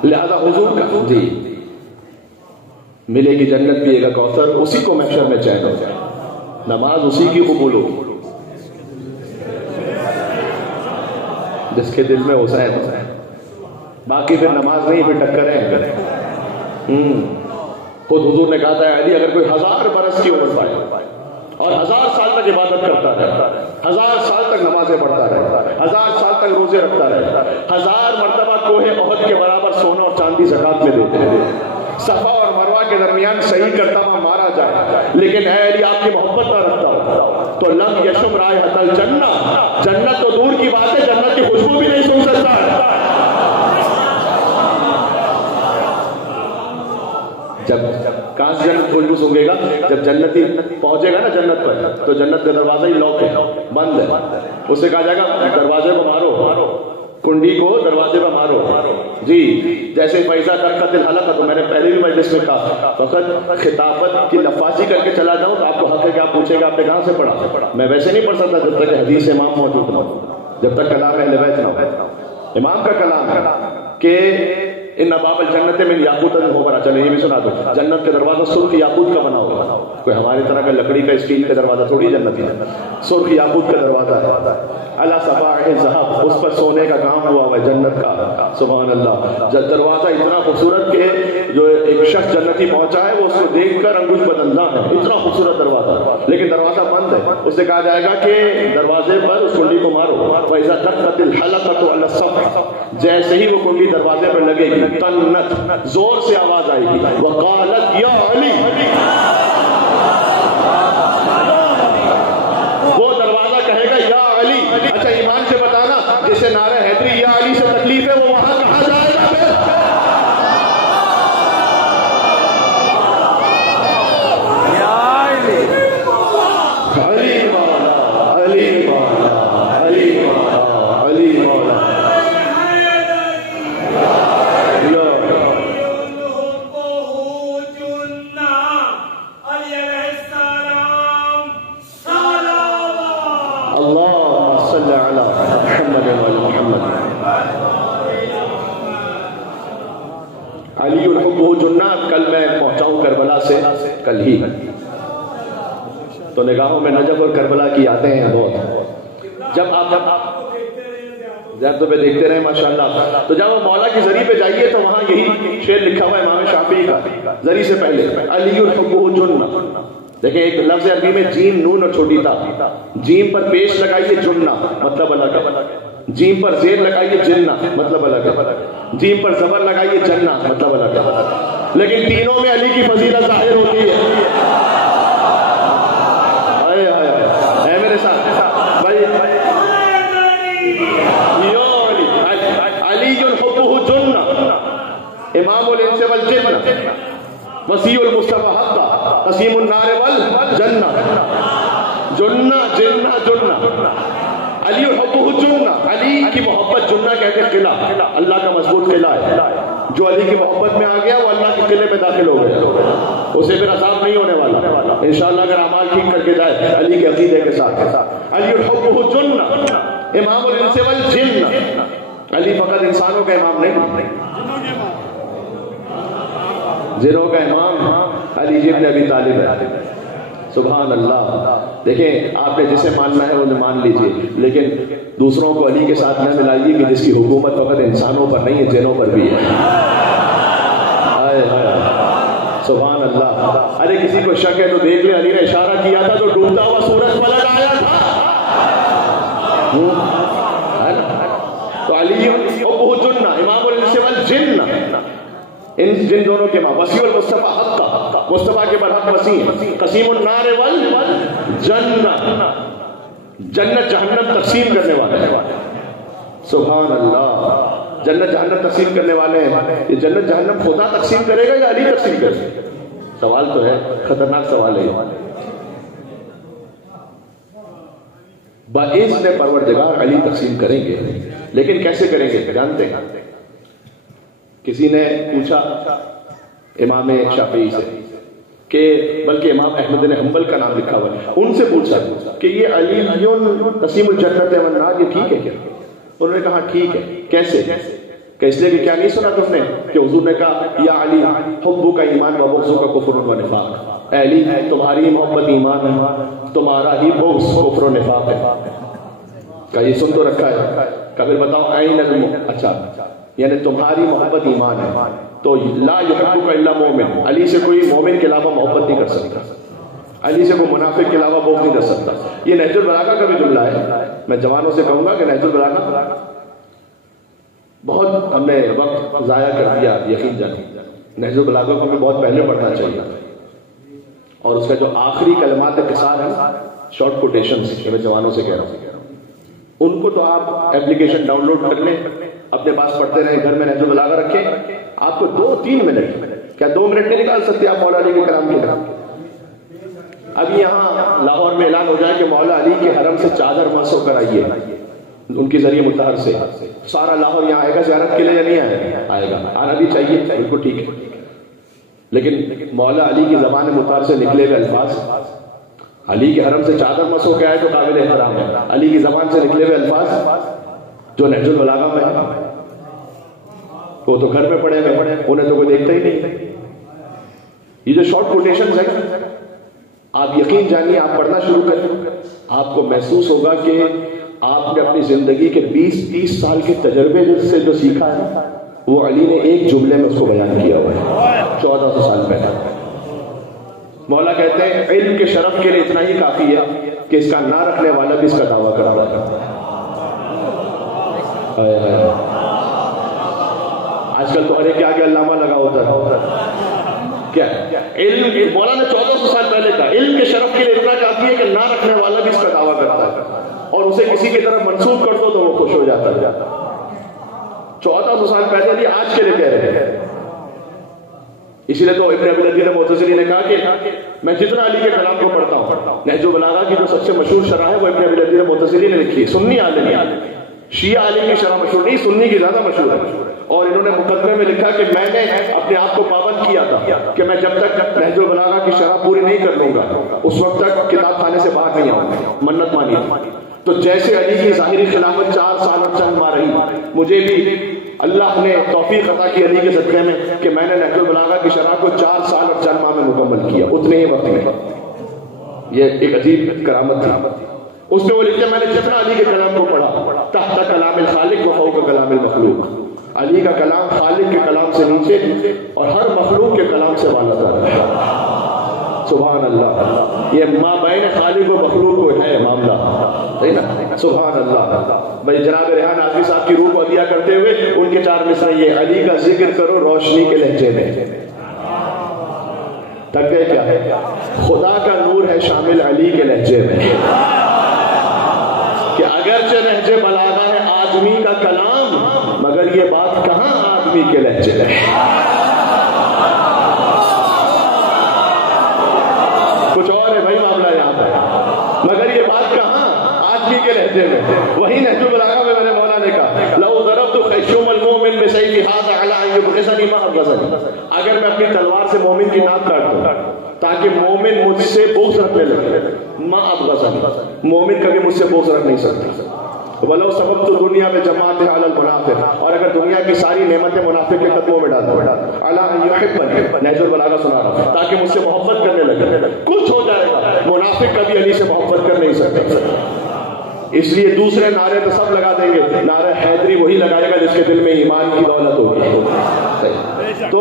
لہذا حضور کا جی ملے گی جنت، پیے گا کوثر، اسی کو محشر میں چین ہو جائے. نماز اسی کی قبول ہوگی جس کے دل میں حسین ہے. باقی پھر نماز نہیں، پھر ٹکریں. خود حضور نے کہا تھا علی اگر کوئی 1000 برس کی عمر پائے اور 1000 سال تک عبادت کرتا رہے، 1000 سال تک نمازیں پڑھتا رہے، 1000 سال تک روزے رکھتا رہے، 1000 مرتبہ کوہ احد کے برابر سونا اور چاندی زکات میں دیتے ہیں، صفا اور مروہ کے درمیان صحیح کرتا ہوا مارا جائے، لیکن اے علی آپ کی محبت نہ رکھتا ہو تو لم یشم رائحۃ الجنہ، جنت تو دور کی بات ہے، جنت کی خوشبو بھی نہیں سن سکتا ہے. جب کہاں سے جنت خوشبو سونگے گا؟ جب جنتی پہنچے گا نا جنت پر تو جنت کا دروازہ ہی لاک ہے، بند ہے، اس سے کہا جائے گا دروازے کو مارو، کنڈی کو دروازے پہ مارو. جی جیسے فیضا کرخت الحلقہ، تو میں نے پہلے بھی مجلس میں کہا فقط خطابت کی لفاظی کر کے چلا جاؤں تو آپ کو حق ہے کہ آپ پوچھیں گے آپ نے کہاں سے پڑھا. میں ویسے نہیں پڑھ سکتا جب تک حدیث امام موجود نہ ہو، جب تک کلام اہل بیت نہ ہو. امام کا کلام ہے کہ ان باب الجنت من یاقوت ہوگا. چلے یہ بھی سنا دو، جنت کا دروازہ سرخ یاقوت کا بنا ہوگا. کوئی ہماری طرح کا لکڑی کا اسٹیل کا دروازہ تھوڑی جنت ہے، سرخ یاقوت کا دروازہ ہے. اللہ صفاء ذهب، اس پر سونے کا کام ہوا ہوا ہے جنت کا. سبحان اللہ. جب دروازہ اتنا خوبصورت کہ جو ایک شخص جنتی پہنچا ہے وہ اس کو دیکھ کر انگوش بدندہ ہے، اتنا خوبصورت دروازہ، لیکن دروازہ بند ہے. اس سے کہا جائے گا کہ دروازے پر اس کنڈی کو مارو. فَإِذَا دَقَّتِ الْحَلَقَةُ عَلَى الصَّفْحِ، جیسے ہی وہ کنڈی دروازے پر لگے گی تنت، زور سے آواز آئے گی، وَقَالَتْ يَا عَلِي، وہ دروازہ کہے گا یا علی. اچھا ایمان سے بتانا جسے نعرہ حیدری یا علی سے تکلیف ہے وہ وہاں کہاں جائے گا؟ علی مولا، علی مولا، علی مولا، علی مولا. علی الحب جنہ. کل میں پہنچاؤں کربلا سے، کل ہی تو نگاہوں میں نجف اور کربلا کی یادیں ہیں بہت. جب آپ زیادہ پہ دیکھتے رہے ماشاءاللہ، تو جب وہ مولا کی زری پہ جائیے تو وہاں یہی شعر لکھا ہوا ہے امام شافعی کا زری سے پہلے، علی الحب جنہ. دیکھیں ایک لفظ عربی میں جیم نون اور چھوٹی تا، جیم پر پیش لگائیے جنہ مطلب الگ ہے، جیم پر زیر لگائیے جنہ مطلب الگ ہے، جیم پر زبر لگائیے جنہ مطلب الگ ہے، لیکن تینوں میں علی کی فضیلت ظاہر ہوتی ہے. اے میرے ساتھ بھائی، علی حبہ جنہ، امام الانس والجنہ، وسیع المصطفى حقا، قسیم النار والجنہ. جنہ جنہ جنہ، علی حبہ جنہ، علی کی محبت جنہ کہتے ہیں قلعہ، اللہ کا مضبوط قلعہ ہے. جو علی کی محبت میں آ گیا وہ اللہ کے قلعے میں داخل ہو گیا، اسے پھر عذاب نہیں ہونے والا انشاءاللہ اگر اعمال ٹھیک کر کے جائے علی کے عقیدے کے ساتھ. علی حبہ جنہ، امام الانس والجن. علی فقط انسانوں کا امام نہیں، جنوں کا امام علی ابن ابی طالب ہے. سبحان اللہ. دیکھیں آپ نے جسے ماننا ہے انہیں مان لیجئے، لیکن دوسروں کو علی کے ساتھ نہ ملائیے کہ جس کی حکومت فقط انسانوں پر نہیں ہے، جنوں پر بھی ہے. سبحان اللہ. ارے کسی کو شک ہے تو دیکھ لے، علی نے اشارہ کیا تھا تو ڈوبتا ہوا سورج پلٹ آیا تھا. تو علی حبہ جنہ، امام الانس والجن، ان جن دونوں کے ماں. وسیع المصطفیٰ حقا، مصطفیٰ کے برحق وسیع. قسیم النار والجنہ، جنت جہنم تقسیم کرنے والے ہیں. سبحان اللہ. جنت جہنم تقسیم کرنے والے ہیں. یہ جنت جہنم خدا تقسیم کرے گا یا علی تقسیم کرے گا؟ سوال تو ہے، خطرناک سوال ہے. باذن پروردگار علی تقسیم کریں گے، لیکن کیسے کریں گے جانتے ہیں؟ کسی نے پوچھا امام شافعی سے کہ بلکہ امام احمد بن حنبل کا نام لکھا ہوا ہے، ان سے پوچھا کہ یہ علی قسیم الجنت والنار یہ ٹھیک ہے کیا؟ انہوں نے کہا ٹھیک ہے. کیسے؟ کہ اس لیے کہ کیا نہیں سنا تم نے کہ حضور نے کہا یا علی حبو کا ایمان و بغض کا کفر و نفاق. اے علی تمہاری محبت ایمان ہے، تمہارا ہی بغض کفر و نفاق ہے. کہ یہ سن تو رکھا ہے. کہ پھر بتاؤ این اچھا یعنی تمہاری محبت ایمان ہے تو لا یحبک الا مومن، علی سے کوئی مومن کے علاوہ محبت نہیں کر سکتا، علی سے کوئی منافق کے علاوہ بغض نہیں کر سکتا. یہ نہج البلاغہ کا بھی جملہ ہے. میں جوانوں سے کہوں گا کہ نہج البلاغہ بہت ہم نے وقت ضائع کر دیا، یقین جانیں. نہج البلاغہ کو ہمیں بہت پہلے پڑھنا چاہیے، اور اس کا جو آخری کلمات قصار ہیں، شارٹ کوٹیشنز، میں جوانوں سے کہہ رہا ہوں، ان کو تو آپ اپلیکیشن ڈاؤن لوڈ کر لیں، اپنے پاس پڑھتے رہیں، گھر میں نہج البلاغہ رکھیں. آپ کو 2-3 منٹ کیا 2 منٹ نہیں نکال سکتے آپ مولا علی کے کلام کے نام؟ ابھی یہاں لاہور میں اعلان ہو جائے کہ مولا علی کے حرم سے چادر مسح کرائیے ان کے ذریعے مطہر سے، سارا لاہور یہاں آئے گا زیارت کے لیے یا نہیں آئے گا؟ آنا بھی چاہیے، بالکل ٹھیک ہے، لیکن مولا علی کی زبان مطہر سے نکلے ہوئے الفاظ، علی کے حرم سے چادر مسح کیا ہے تو قابل احترام ہے، علی کی زبان سے نکلے ہوئے الفاظ جو نہج البلاغہ میں ہے وہ تو گھر میں پڑے ہوئے، انہیں تو کوئی دیکھتا ہی نہیں۔ یہ جو شارٹ کوٹیشنز ہیں آپ یقین جانیے، آپ پڑھنا شروع کریں، آپ کو محسوس ہوگا کہ آپ نے اپنی زندگی کے 20-30 سال کے تجربے سے جو سیکھا ہے وہ علی نے ایک جملے میں اس کو بیان کیا ہوا ہے 1400 سال پہلے۔ مولا کہتے ہیں علم کے شرف کے لیے اتنا ہی کافی ہے کہ اس کا نہ رکھنے والا بھی اس کا دعویٰ کرتا ہے۔ آج کل تو ہر ایک کے آگے علامہ لگا ہوتا ہے، کیا علم مولا نے 1400 سال پہلے کا علم کے شرف کے لیے اتنا کافی ہے کہ نہ رکھنے والا بھی اس کا دعویٰ کرتا ہے، اور اسے کسی کی طرف منسوب کر دو تو وہ خوش ہو جاتا ہے۔ 1400 سال پہلے بھی آج کے لیے کہہ رہے ہیں۔ اسی لیے تو ابن ابی العزیز معتزلی نے کہا کہ میں جتنا علی کے کلام کو پڑھتا ہوں، نہج البلاغہ کی جو سب سے مشہور شرح ہے وہ ابن ابی العزیز معتزلی نے لکھی ہے، سنی عالم، شیعہ عالم کی شرح مشہور نہیں، سنی کی زیادہ مشہور ہے۔ اور انہوں نے مقدمے میں لکھا کہ میں نے اپنے آپ کو پابند کیا تھا کہ میں جب تک نہج البلاغہ کی شرح پوری نہیں کر لوں گا اس وقت تک کتاب خانے سے باہر نہیں آؤں گا، منت مانی۔ تو جیسے علی کی ظاہری خلافت 4 سال اور چند ماہ رہی، مجھے بھی اللہ نے توفیق عطا کی علی کے صدقے میں کہ میں نے نہج البلاغہ کی شرح کو 4 سال اور چند ماہ میں مکمل کیا، اتنے ہی وقت میں۔ یہ ایک عجیب کرامت تھی۔ اس میں وہ لکھتے ہیں میں نے جتنا علی کے کلام کو پڑھا، تحت کلام الخالق و فوق کلام المخلوق، علی کا کلام خالق کے کلام سے نیچے اور ہر مخلوق کے کلام سے بالا تر ہے۔ سبحان اللہ، یہ ما بین خالق و مخلوق کو ہے معاملہ، ہے نا؟ سبحان اللہ۔ بھائی جناب ریحان آفی صاحب کی روح کو عطیہ کرتے ہوئے ان کے 4 مصرع یہ علی کا ذکر کرو روشنی کے لہجے میں۔ تک گئے کیا؟ خدا کا نور ہے شامل علی کے لہجے میں، کہ اگرچہ نہج بلاغہ ہے آدمی کا کلام مگر یہ بات کہاں آدمی کے لہجے میں، کچھ اور ہے بھائی معاملہ یہاں پر، مگر یہ بات کہاں آدمی کے لہجے میں۔ وہی نہج البلاغہ میں میرے مولا نے کہا لو ضربت خیشوم المؤمن بسیف هذا على ان يبغضني ما ابغضني، اگر میں اپنی تلوار سے مومن کی ناک کاٹ دوں تاکہ مومن مجھ سے بغض رکھنے لگے، ما ابغضني، مومن کبھی مجھ سے بغض رکھ نہیں سکتا۔ ولو سببت دنیا میں جماعت علی المنافق، اور اگر دنیا کی ساری نعمتیں منافق کے قدموں میں ڈال دوں، علی ان یحبنی، نہج البلاغہ سنا رہا ہوں، تاکہ مجھ سے محبت کرنے لگے، کچھ ہو جائے گا منافق کبھی علی سے محبت کر نہیں سکتے۔ اس لیے دوسرے نعرے تو سب لگا دیں گے، نعرہ حیدری وہی لگائے گا جس کے دل میں ایمان کی دولت ہوگی۔ تو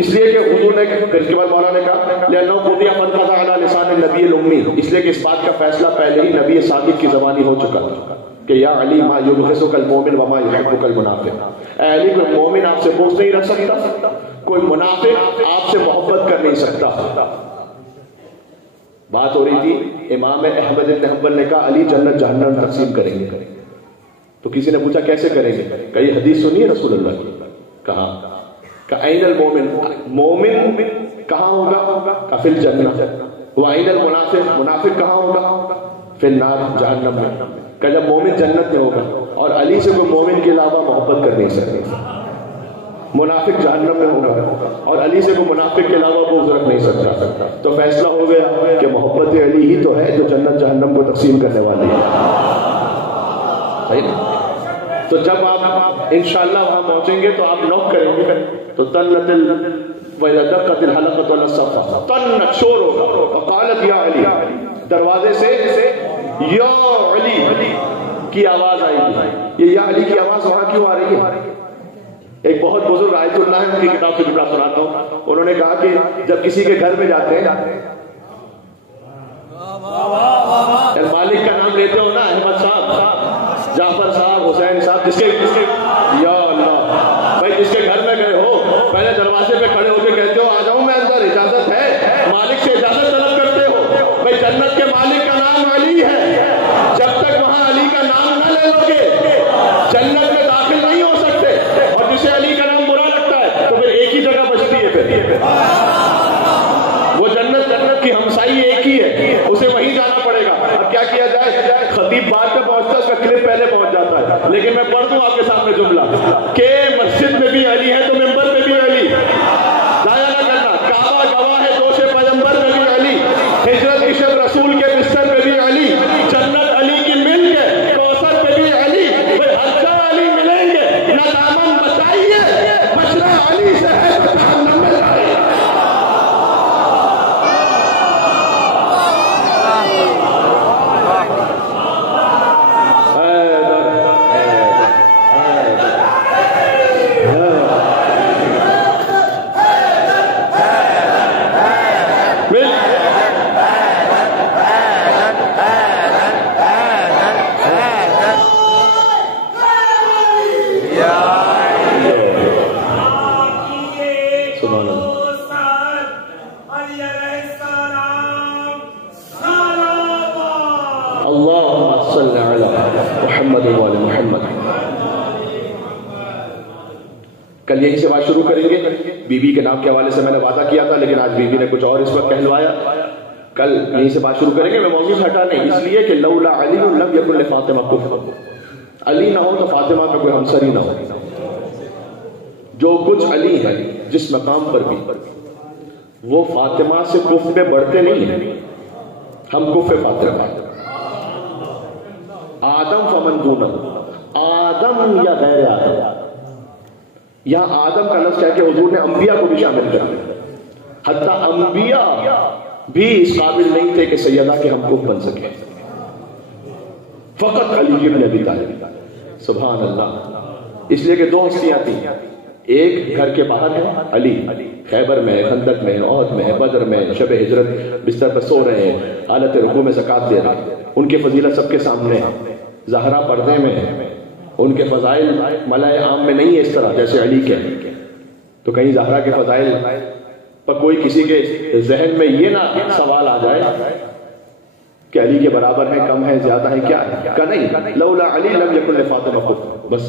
اس لیے کہ حضور نے پھر کے بعد مولا نے کہا لأنه قضي فانقضى على لسان النبي الأمي، اس لیے کہ اس بات کا فیصلہ پہلے ہی نبی صادق کی زبانی ہو چکا تھا کہ یا علی ما یبغضک المؤمن وما یحبک المنافق، اے علی کوئی مومن آپ سے بغض نہیں رکھ سکتا، کوئی منافق آپ سے محبت کر نہیں سکتا۔ بات ہو رہی تھی امام احمد بن حنبل نے کہا علی جنت جہنم تقسیم کریں گے، تو کسی نے پوچھا کیسے کریں گے؟ کئی حدیث سنی ہے رسول اللہ کی، کہا کہ این المومن، مومن کہاں ہوگا؟ کہ فی الجنہ، وعین المنافق، منافق کہاں ہوگا؟ فی النار، جہنم میں۔ کہ جب مومن جنت میں ہوگا اور علی سے کوئی مومن کے علاوہ محبت کر نہیں سکتا، منافق جہنم میں ہوگا اور علی سے کوئی منافق کے علاوہ بغض رکھ نہیں سکتا، تو فیصلہ ہو گیا کہ محبت علی ہی تو ہے جو جنت جہنم کو تقسیم کرنے والی ہے، صحیح نا؟ تو جب آپ انشاءاللہ وہاں پہنچیں گے تو آپ نوک کریں گے تو تنت وَإِذَا دَقَّتِ الْحَلَقَةُ عَلَى الصَّفَّةِ، تنت شور ہوگا، وقالت یا علی، دروازے سے یا علی کی آواز آئے گی۔ یہ یا علی کی آواز وہاں کیوں آ رہی ہے؟ ایک بہت بزرگ آیت اللہ کی کتاب سے جملہ سناتا ہوں، انہوں نے کہا کہ جب کسی کے گھر میں جاتے ہیں، مالک کا نام لیتے ہو نا، احمد صاحب، جعفر صاحب، حسین صاحب، جس کے یا اللہ بھائی جس کے گھر میں گئے ہو، پہلے دروازے پہ کھڑے ہو کے کہتے ہو آ جاؤں میں اندر، اجازت ہے؟ مالک سے اجازت طلب کرتے ہو؟ بھائی جنت کے مالک کا نام علی ہے، جب تک وہاں علی کا نام نہ لے لو گے جنت میں داخل نہیں ہو سکتے، اور جسے علی کا نام برا لگتا ہے تو پھر ایک ہی جگہ بچتی ہے، پھر خطیب بعد میں پہنچتا ہے، اس کا کلپ پہلے پہنچ جاتا ہے، لیکن میں پڑھ دوں آپ کے سامنے جملہ کہ مسجد میں بھی علی ہے تو ممبر میں بھی علی، ضائع نہ کرنا، کعبہ گواہ ہے دوش پیغمبر میں بھی علی، ہجرت عشق رسول کے بستر میں بھی علی، جنت علی کی ملک ہے، کوثر پہ بھی علی، ہر جگہ علی ملیں گے، نہ دامن بچائیے، بچنا علی سے ہے تو جہنم میں جائے۔ کل یہیں سے بات شروع کریں گے، بی بی کے نام کے حوالے سے میں نے وعدہ کیا تھا، لیکن آج بی بی نے کچھ اور اس وقت کہلوایا۔ کل یہیں سے بات شروع کریں گے، میں موضوع سے ہٹا نہیں، اس لیے کہ لولا علی لم یکن لفاطمہ کفء، علی نہ ہو تو فاطمہ کا کوئی ہمسر ہی نہ ہو۔ جو کچھ علی ہے جس مقام پر بھی، وہ فاطمہ سے کفء پہ بڑھتے نہیں ہیں، ہم کفء فاطمہ، آدم فمن دونہ، آدم یا غیر آدم، یہاں آدم کا لفظ ہے کہ حضور نے انبیاء کو بھی شامل کر دیا، حتیٰ انبیاء بھی اس قابل نہیں تھے کہ سیدہ کے ہم کفء بن سکے، فقط علی ابن ابی طالب، سبحان اللہ۔ اس لیے کہ دو ہستیاں تھیں، ایک گھر کے باہر ہے علی، خیبر میں، خندق میں، احد میں، بدر میں، شب ہجرت بستر پر سو رہے ہیں، حالت رکوع میں زکوٰۃ دے رہے ہیں، ان کی فضیلت سب کے سامنے ہے، زہرا پردے میں ہے، ان کے فضائل ملائے عام میں نہیں ہے اس طرح جیسے علی کے، تو کہیں زہرا کے فضائل پر کوئی کسی کے ذہن میں یہ نہ سوال آ جائے کہ علی کے برابر ہیں، کم ہیں، زیادہ ہیں، کیا ہے، کہ نہیں، لولا علی لم یکن لفاطمہ کفء، بس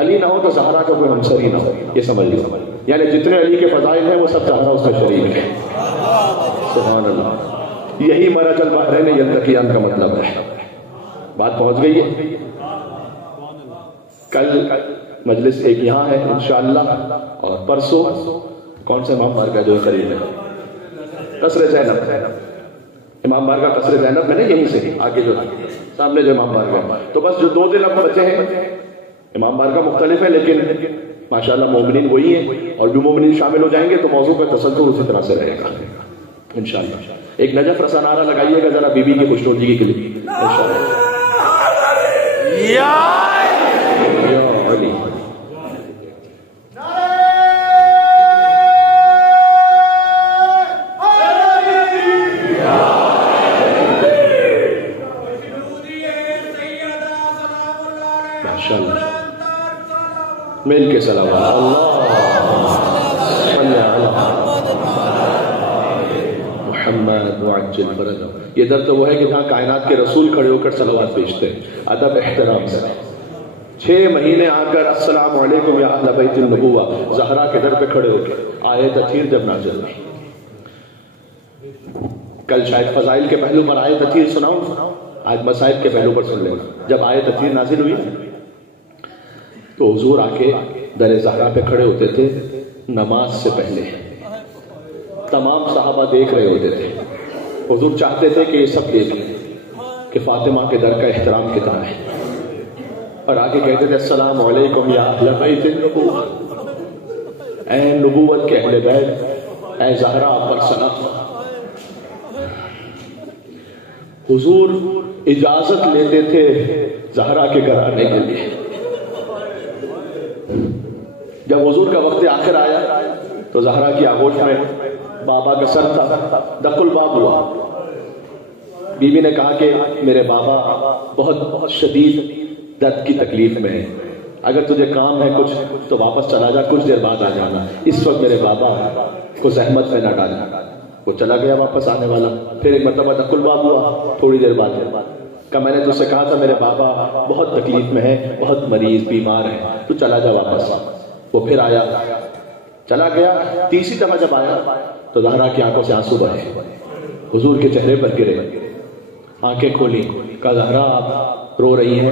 علی نہ ہو تو زہرا کا کوئی ہمسر ہی نہ ہو، یہ سمجھ لو، یعنی جتنے علی کے فضائل ہیں وہ سب زہرا اس میں شریک ہے، سبحان اللہ۔ یہی مرج البحرین یلتقیان کا مطلب ہے، بات پہنچ گئی ہے۔ کل مجلس ایک یہاں ہے انشاءاللہ، اور پرسوں کون سے امام بارگاہ جو قریب ہے، قصر زینب، امام بارگاہ قصر زینب میں نہیں، یہیں سے آگے جو سامنے جو امام بارگاہ، تو بس جو 2 دن اب بچے ہیں، امام بارگاہ مختلف ہے لیکن ماشاءاللہ مومنین وہی ہیں، اور جو مومنین شامل ہو جائیں گے تو موضوع کا تسلسل اسی طرح سے رہے گا انشاءاللہ۔ ایک نجف رسا نعرہ لگائیے گا ذرا بی بی کی خوشنودگی کے لیے انشاءاللہ۔ یا علی، ماشاءاللہ، مل کے سلام اللہ محمد وعجل فرجہ۔ یہ در تو وہ ہے کہ جہاں کائنات کے رسول کھڑے ہو کر صلوات پیشتے ہیں، ادب احترام سے 6 مہینے آ کر السلام علیکم یا اہل بیت النبوہ، زہرا کے در پہ کھڑے ہو کے آیت تطہیر جب نازل ہوئی، کل شاید فضائل کے پہلو پر آیت تطہیر سناؤں، آج مصائب کے پہلو پر سن لینا۔ جب آیت تطہیر نازل ہوئی تو حضور آ کے در زہرا پہ کھڑے ہوتے تھے، نماز سے پہلے تمام صحابہ دیکھ رہے ہوتے تھے، حضور چاہتے تھے کہ یہ سب دیکھیں کہ فاطمہ کے در کا احترام کتنا ہے، اور آگے کہتے تھے السلام علیکم یا اہل بیت النبوہ، اے نبوت کے اہل بیت، اے زہرا پر سلام۔ حضور اجازت لیتے تھے زہرا کے گھر آنے کے لیے۔ جب حضور کا وقت آخر آیا تو زہرا کی آغوش میں بابا کا سر تھا، دق الباب ہوا، بی بی نے کہا کہ میرے بابا بہت شدید درد کی تکلیف میں ہے، اگر تجھے کام ہے کچھ تو واپس چلا جا، کچھ دیر بعد آ جانا، اس وقت میرے بابا کو زحمت میں نہ ڈالنا۔ وہ چلا گیا واپس آنے والا، پھر ایک مرتبہ دق الباب ہوا تھوڑی دیر بعد کہ میں نے تجھ سے کہا تھا میرے بابا بہت تکلیف میں ہے، بہت مریض بیمار ہے، تو چلا جا واپس۔ وہ پھر آیا، چلا گیا، تیسری دفعہ جب آیا تو زہرا کی آنکھوں سے آنسو بہے، حضور کے چہرے پر گرے، آنکھیں کھولی، کہا زہرا آپ رو رہی ہیں،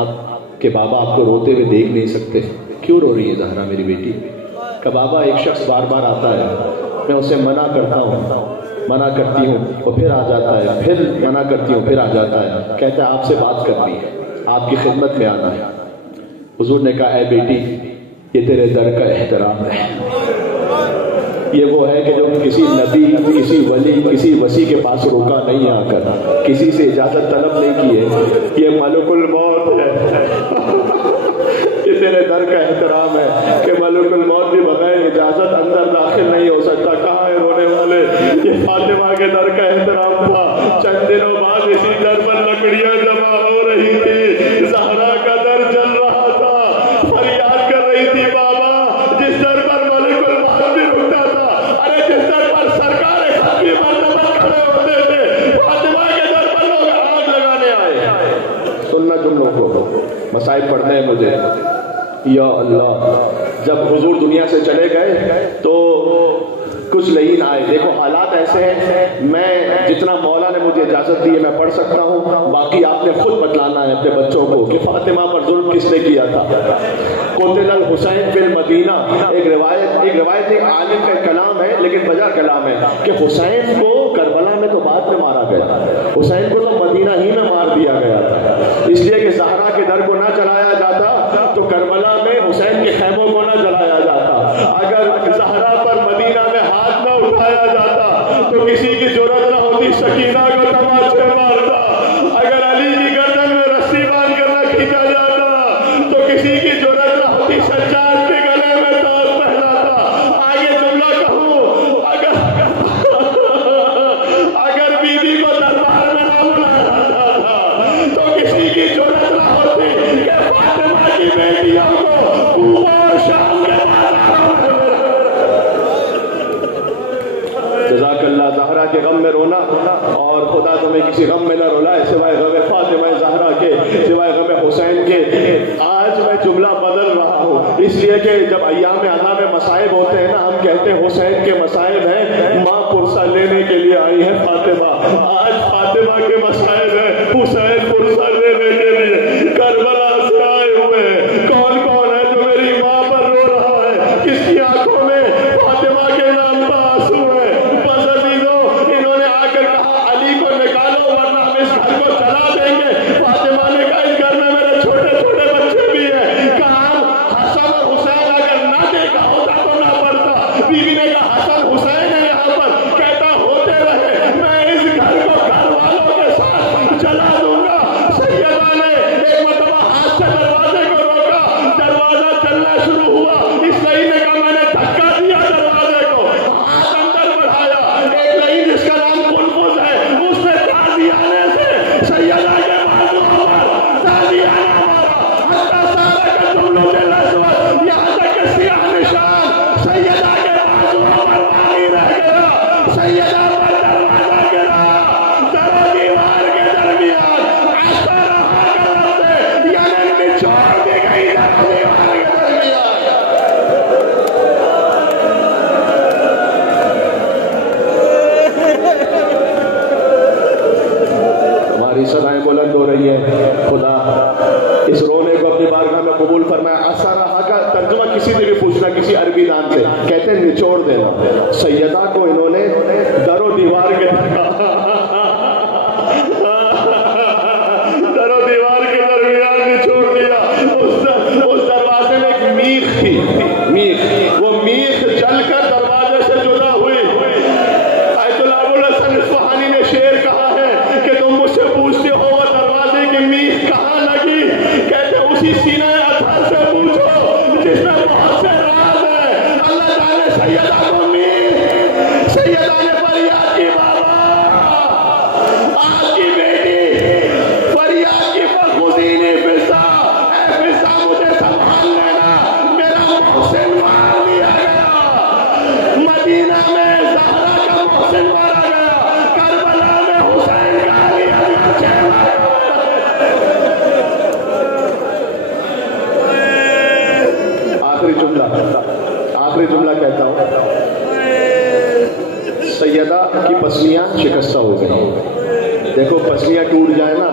آپ کے بابا آپ کو روتے ہوئے دیکھ نہیں سکتے، کیوں رو رہی ہے زہرا میری بیٹی؟ کہ بابا ایک شخص بار بار آتا ہے، میں اسے منع کرتا ہوں، منع کرتی ہوں وہ پھر آ جاتا ہے، پھر منع کرتی ہوں پھر آ جاتا ہے، کہتا ہے آپ سے بات کرنی ہے، آپ کی خدمت میں آنا ہے۔ حضور نے کہا اے بیٹی یہ تیرے در کا احترام ہے، یہ وہ ہے کہ جو کسی نبی، کسی ولی، کسی وسیع کے پاس رکا نہیں آ کر، کسی سے اجازت طلب نہیں کی ہے، یہ ملک الموت ہے۔ یہ تیرے در کا احترام ہے کہ ملک الموت بھی بغیر اجازت اندر داخل نہیں ہو سکتا۔ کہاں ہے رونے والے؟ یہ فاطمہ کے در کا احترام تھا۔ چند دنوں بعد اسی در پر لکڑیاں جمع ہو رہی تھی، زہرا کا در جل رہا تھا، فریاد کر رہی تھی بابا جس در پر ملک الموت بھی رکتا تھا، ارے جس در پر سرکار ختمی مرتبہ کھڑے ہوتے تھے، فاطمہ کے در پر لوگ آگ لگانے آئے۔ سننا جملوں کو، مصائب پڑھنے ہیں مجھے۔ یا اللہ، جب حضور دنیا سے چلے گئے تو کچھ لعین آئے۔ دیکھو حالات ایسے ہیں، میں جتنا مولا نے مجھے اجازت دی ہے میں پڑھ سکتا ہوں، باقی آپ نے خود بتلانا ہے اپنے بچوں کو کہ فاطمہ پر ظلم کس نے کیا تھا۔ قتل الحسین فی المدینہ، ایک روایت ایک عالم کا کلام ہے لیکن بجا کلام ہے کہ حسین کو کربلا میں تو بعد میں مارا گیا، حسین کو تو مدینہ ہی میں مار دیا گیا تھا، اس لیے کہ زہرا کے در کو نہ چلایا جاتا تو کربلا میں حسین کے خیموں کو نہ جلایا جاتا، اگر زہرا پر مدینہ میں ہاتھ نہ اٹھایا جاتا تو کسی کی ضرورت نہ ہوتی سکینہ کو تماچے مارتا، اگر علی کی گردن میں رسی باندھ کر نہ کھینچا جاتا تو کسی کی ضرورت نہ ہوتی سجاد کے گلے میں تاج پہناتا۔ آگے جملہ کہوں، اگر بیوی کو دربار میں نہ بلایا جاتا تو کسی کی ضرورت نہ ہوتی کہ فاطمہ کی بیٹیوں کو کوفہ اور شام کے جزاک اللہ۔ زہرا کے غم میں رونا، اور خدا تمہیں کسی غم میں نہ رولائے سوائے غم فاطمہ زہرا کے، سوائے غم حسین کے۔ آج میں جملہ بدل رہا ہوں اس لیے کہ جب ایام اعلیٰ میں مصائب ہوتے ہیں نا، ہم کہتے ہیں حسین کے مصائب ہیں، ماں پرسہ لینے کے لیے آئی ہے فاطمہ، آج فاطمہ کے مصائب ہیں حسین پرسہ لینے کے لیے کربلا سے آئے ہوئے ہیں۔ کون کون ہے جو میری ماں پر رو رہا ہے؟ کس کی آنکھوں میں فاطمہ کے نام کا آنسو ہے؟ انہوں نے آ کر کہا علی کو نکالو ورنہ ہم اس گھر کو جلا دیں گے۔ فاطمہ نے کہا اس گھر میں میرے چھوٹے چھوٹے بچے بھی ہیں، کہا حسن اور حسین اگر نہ دیکھا ہوتا تو نہ پڑتا۔ بیوی نے کہا حسن حسین ہے یہاں پر، کہتا ہوتے رہے، میں اس گھر کو گھر والوں کے ساتھ جلا دوں گا۔ سیدہ نے ایک مرتبہ ہاتھ سے دروازے کو روکا، دروازہ چلنا شروع ہوا، اس لئی نے کہا میں نے دھکا دیا دروازے کو، ہاتھ اندر بڑھایا، ایک لئی جس کا نام قلقز ہے اس نے تازیانے سے سیدہ کے بازو پر تازیانہ مارا، حتی سارا کا جملوں کے لسوت، یہاں تک کہ سیاہ نشان سیدہ کے بازو پر باقی رہ گیا، سیدہ پر دروازہ گرا، در و دیوار کے درمیان ایسا رہا کرتے، یعنی نچوڑ دی گئی در و دیوار کے درمیان۔ ہماری صدائیں بلند ہو رہی ہے، خدا اس رونے کو اپنی بارگاہ میں قبول فرمائے۔ ایسا رہا کا ترجمہ کسی سے بھی پوچھنا، کسی عربی دان سے، کہتے ہیں نچوڑ دینا۔ سیدہ کو انہوں نے در و دیوار کے در و دیوار کے درمیان نچوڑ دیا۔ اس دروازے میں ایک میخ تھی، میخ، وہ میخ جل کر دروازے سے جدا ہوئی۔ آیت اللہ ابو الحسن اصفہانی نے شعر کہا ہے کہ تم مجھ سے پوچھتے ہو وہ دروازے کی میخ کہاں لگی، کہتے اسی سینہ اطہر سے پوچھو جس میں بہت سے راز ہیں۔ اللہ تعالیٰ نے سیدہ کو میخ، سیدہ نے فریاد کی بابا آپ کی بیٹی فریاد کی فخذینی فضا، اے فضا مجھے سنبھال لینا، میرا محسن مار لیا گیا، مدینہ میں زہرا کا محسن مارا گیا، کربلا میں حسین کا علی اچھے مارا۔ آخری جملہ کہتا ہوں، سیدہ کی پسلیاں شکستہ ہو گئی، دیکھو پسلیاں ٹوٹ جائے نا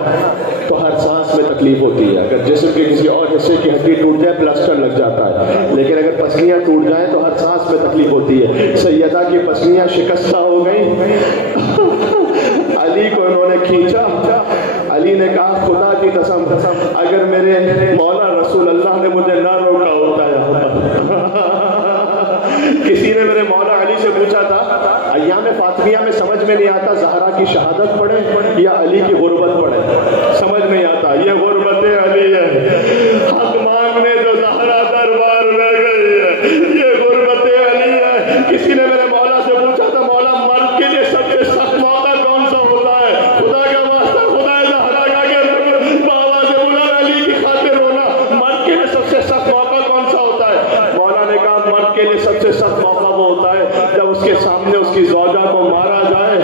تو ہر سانس میں تکلیف ہوتی ہے. اگر جسم کے کسی اور حصے کی ہڈی ٹوٹ جائے پلاسٹر لگ جاتا ہے، لیکن اگر پسلیاں ٹوٹ جائیں تو ہر سانس میں تکلیف ہوتی ہے. سیدہ کی پسلیاں شکستہ ہو گئی. علی کو انہوں نے کھینچا. علی نے کہا خدا کی قسم اگر میرے مولا رسول اللہ نے مجھے نہ روکا ہوتا ہے. کسی نے میرے مولا علی سے پوچھا تھا ایام فاطمیہ میں سمجھ میں نہیں آتا زہرا کی شہادت پڑھے یا علی کی غربت پڑھے. سمجھ نہیں آتا. یہ غربت علی ہے. حق مانگنے جو زہرا دربار میں گئی ہے یہ غربت علی ہے. کسی نے میرے مولا سے پوچھا تھا مولا مرد کے لیے سب سے سخت موقع کون سا ہوتا ہے؟ خدا کا واسطہ خدا زہرا کا کہ بابا سے بولا علی کی خاطر ہونا. مرد کے لیے سب سے سخت موقع کون سا ہوتا ہے؟ مولا نے کہا مرد کے لیے سب سے سخت موقع وہ ہوتا ہے جب اس کے سامنے اس کی زوجہ کو مارا جائے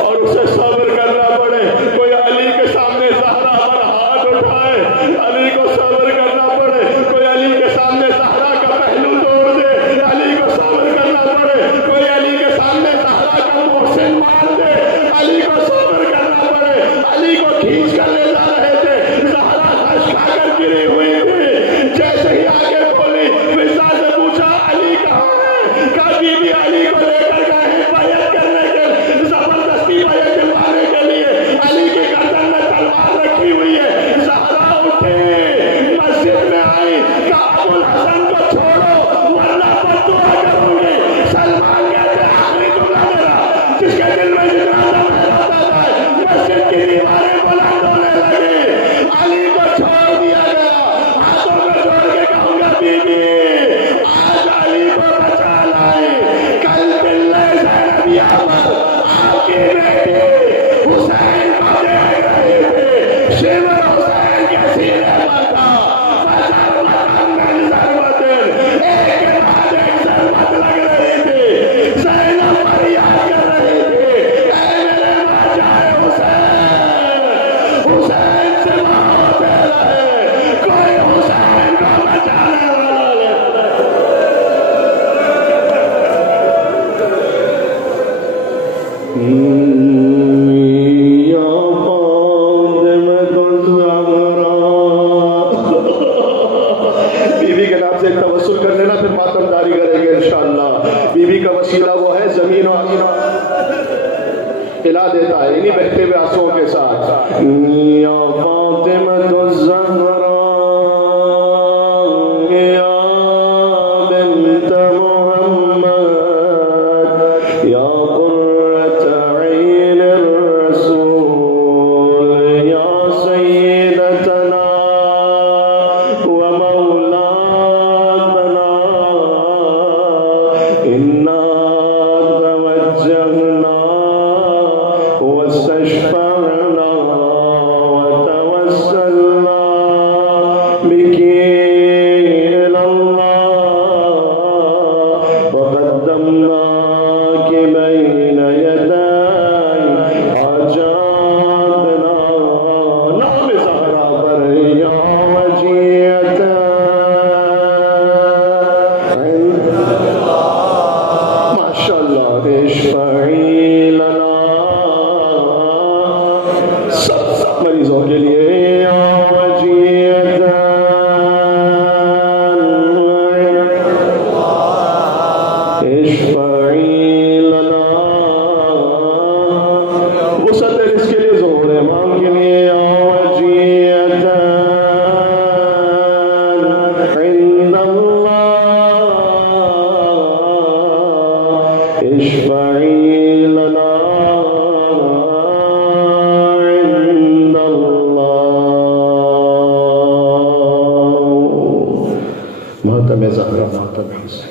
اور اسے صبر کرنا پڑے. کوئی علی کے سامنے زہرا پر ہاتھ اٹھائے علی کو صبر کرنا پڑے. کوئی علی کے سامنے زہرا کا پہلو توڑ دے علی کو صبر کرنا پڑے. کوئی علی کے سامنے زہرا کا محسن مار دے علی کو صبر کرنا پڑے. علی کو کھینچ کر لے جا رہے تھے. زہرا خش کھا کر گری ہوئی تھی. جیسے ہی آگے بولی فضا سے پوچھا علی کہاں ہے؟ کہا بی بی علی کو لے کر گئے ہیں بیعت کرنے کے زبردستی بیعت دلوانے کے لیے. علی کے گردن میں تلوار رکھی ہوئی ہے. زہرا اٹھے مسجد میں آئی. کہا ابو الحسن کو چھوڑو ورنہ بددعا کروں گی. سلمان کہتے ہیں آخری جملہ میرا جس کے دل میں جتنا دم ہوتا ہے. مسجد کی دیواریں بلند ہونے لگی. علی کو چھوڑ دیا گیا. ہاتھوں کو جوڑ کے کہوں گا بی بی آج علی کو بچا لائی. کل دل زینبیہ پر آپ کے بیٹے حسین کو دیکھ رہے تھے. شیور حسین کے سینے پر تھا. فضربت من ضربت ایک کے بعد ایک ضربت لگ رہی تھی. زینب فریاد کر رہی تھی اے میرے بچائے حسین. حسین سے محبت رہے کوئی حسین کو بچانے والا نہیں. بی بی کے نام سے ایک توسل کر لینا پھر ماتم داری کریں گے انشاءاللہ. بی بی کا وسیلہ وہ ہے زمین و ہلا دیتا ہے انہی بہتے ہوئے آنسوؤں کے ساتھ. یا فاطمۃ الزہرا یا بنت محمد یا قرۃ عین الرسول یا سیدتنا و مولاتنا انا توجہنا واستشفعنا وتوسلنا بك إلى الله وقدمناك بين يدي حاجاتنا. نام زہرا پر یا وجیت ماشاءاللہ اشفعی لنا. سب مریضوں کے لیے یا وجیت اشفعی لنا. وسط رزق کے لیے زہر امام کے لیے یا وجیت عند اللہ اشفعی لنا عند اللہ. ماتم زہرا ماتم حسین.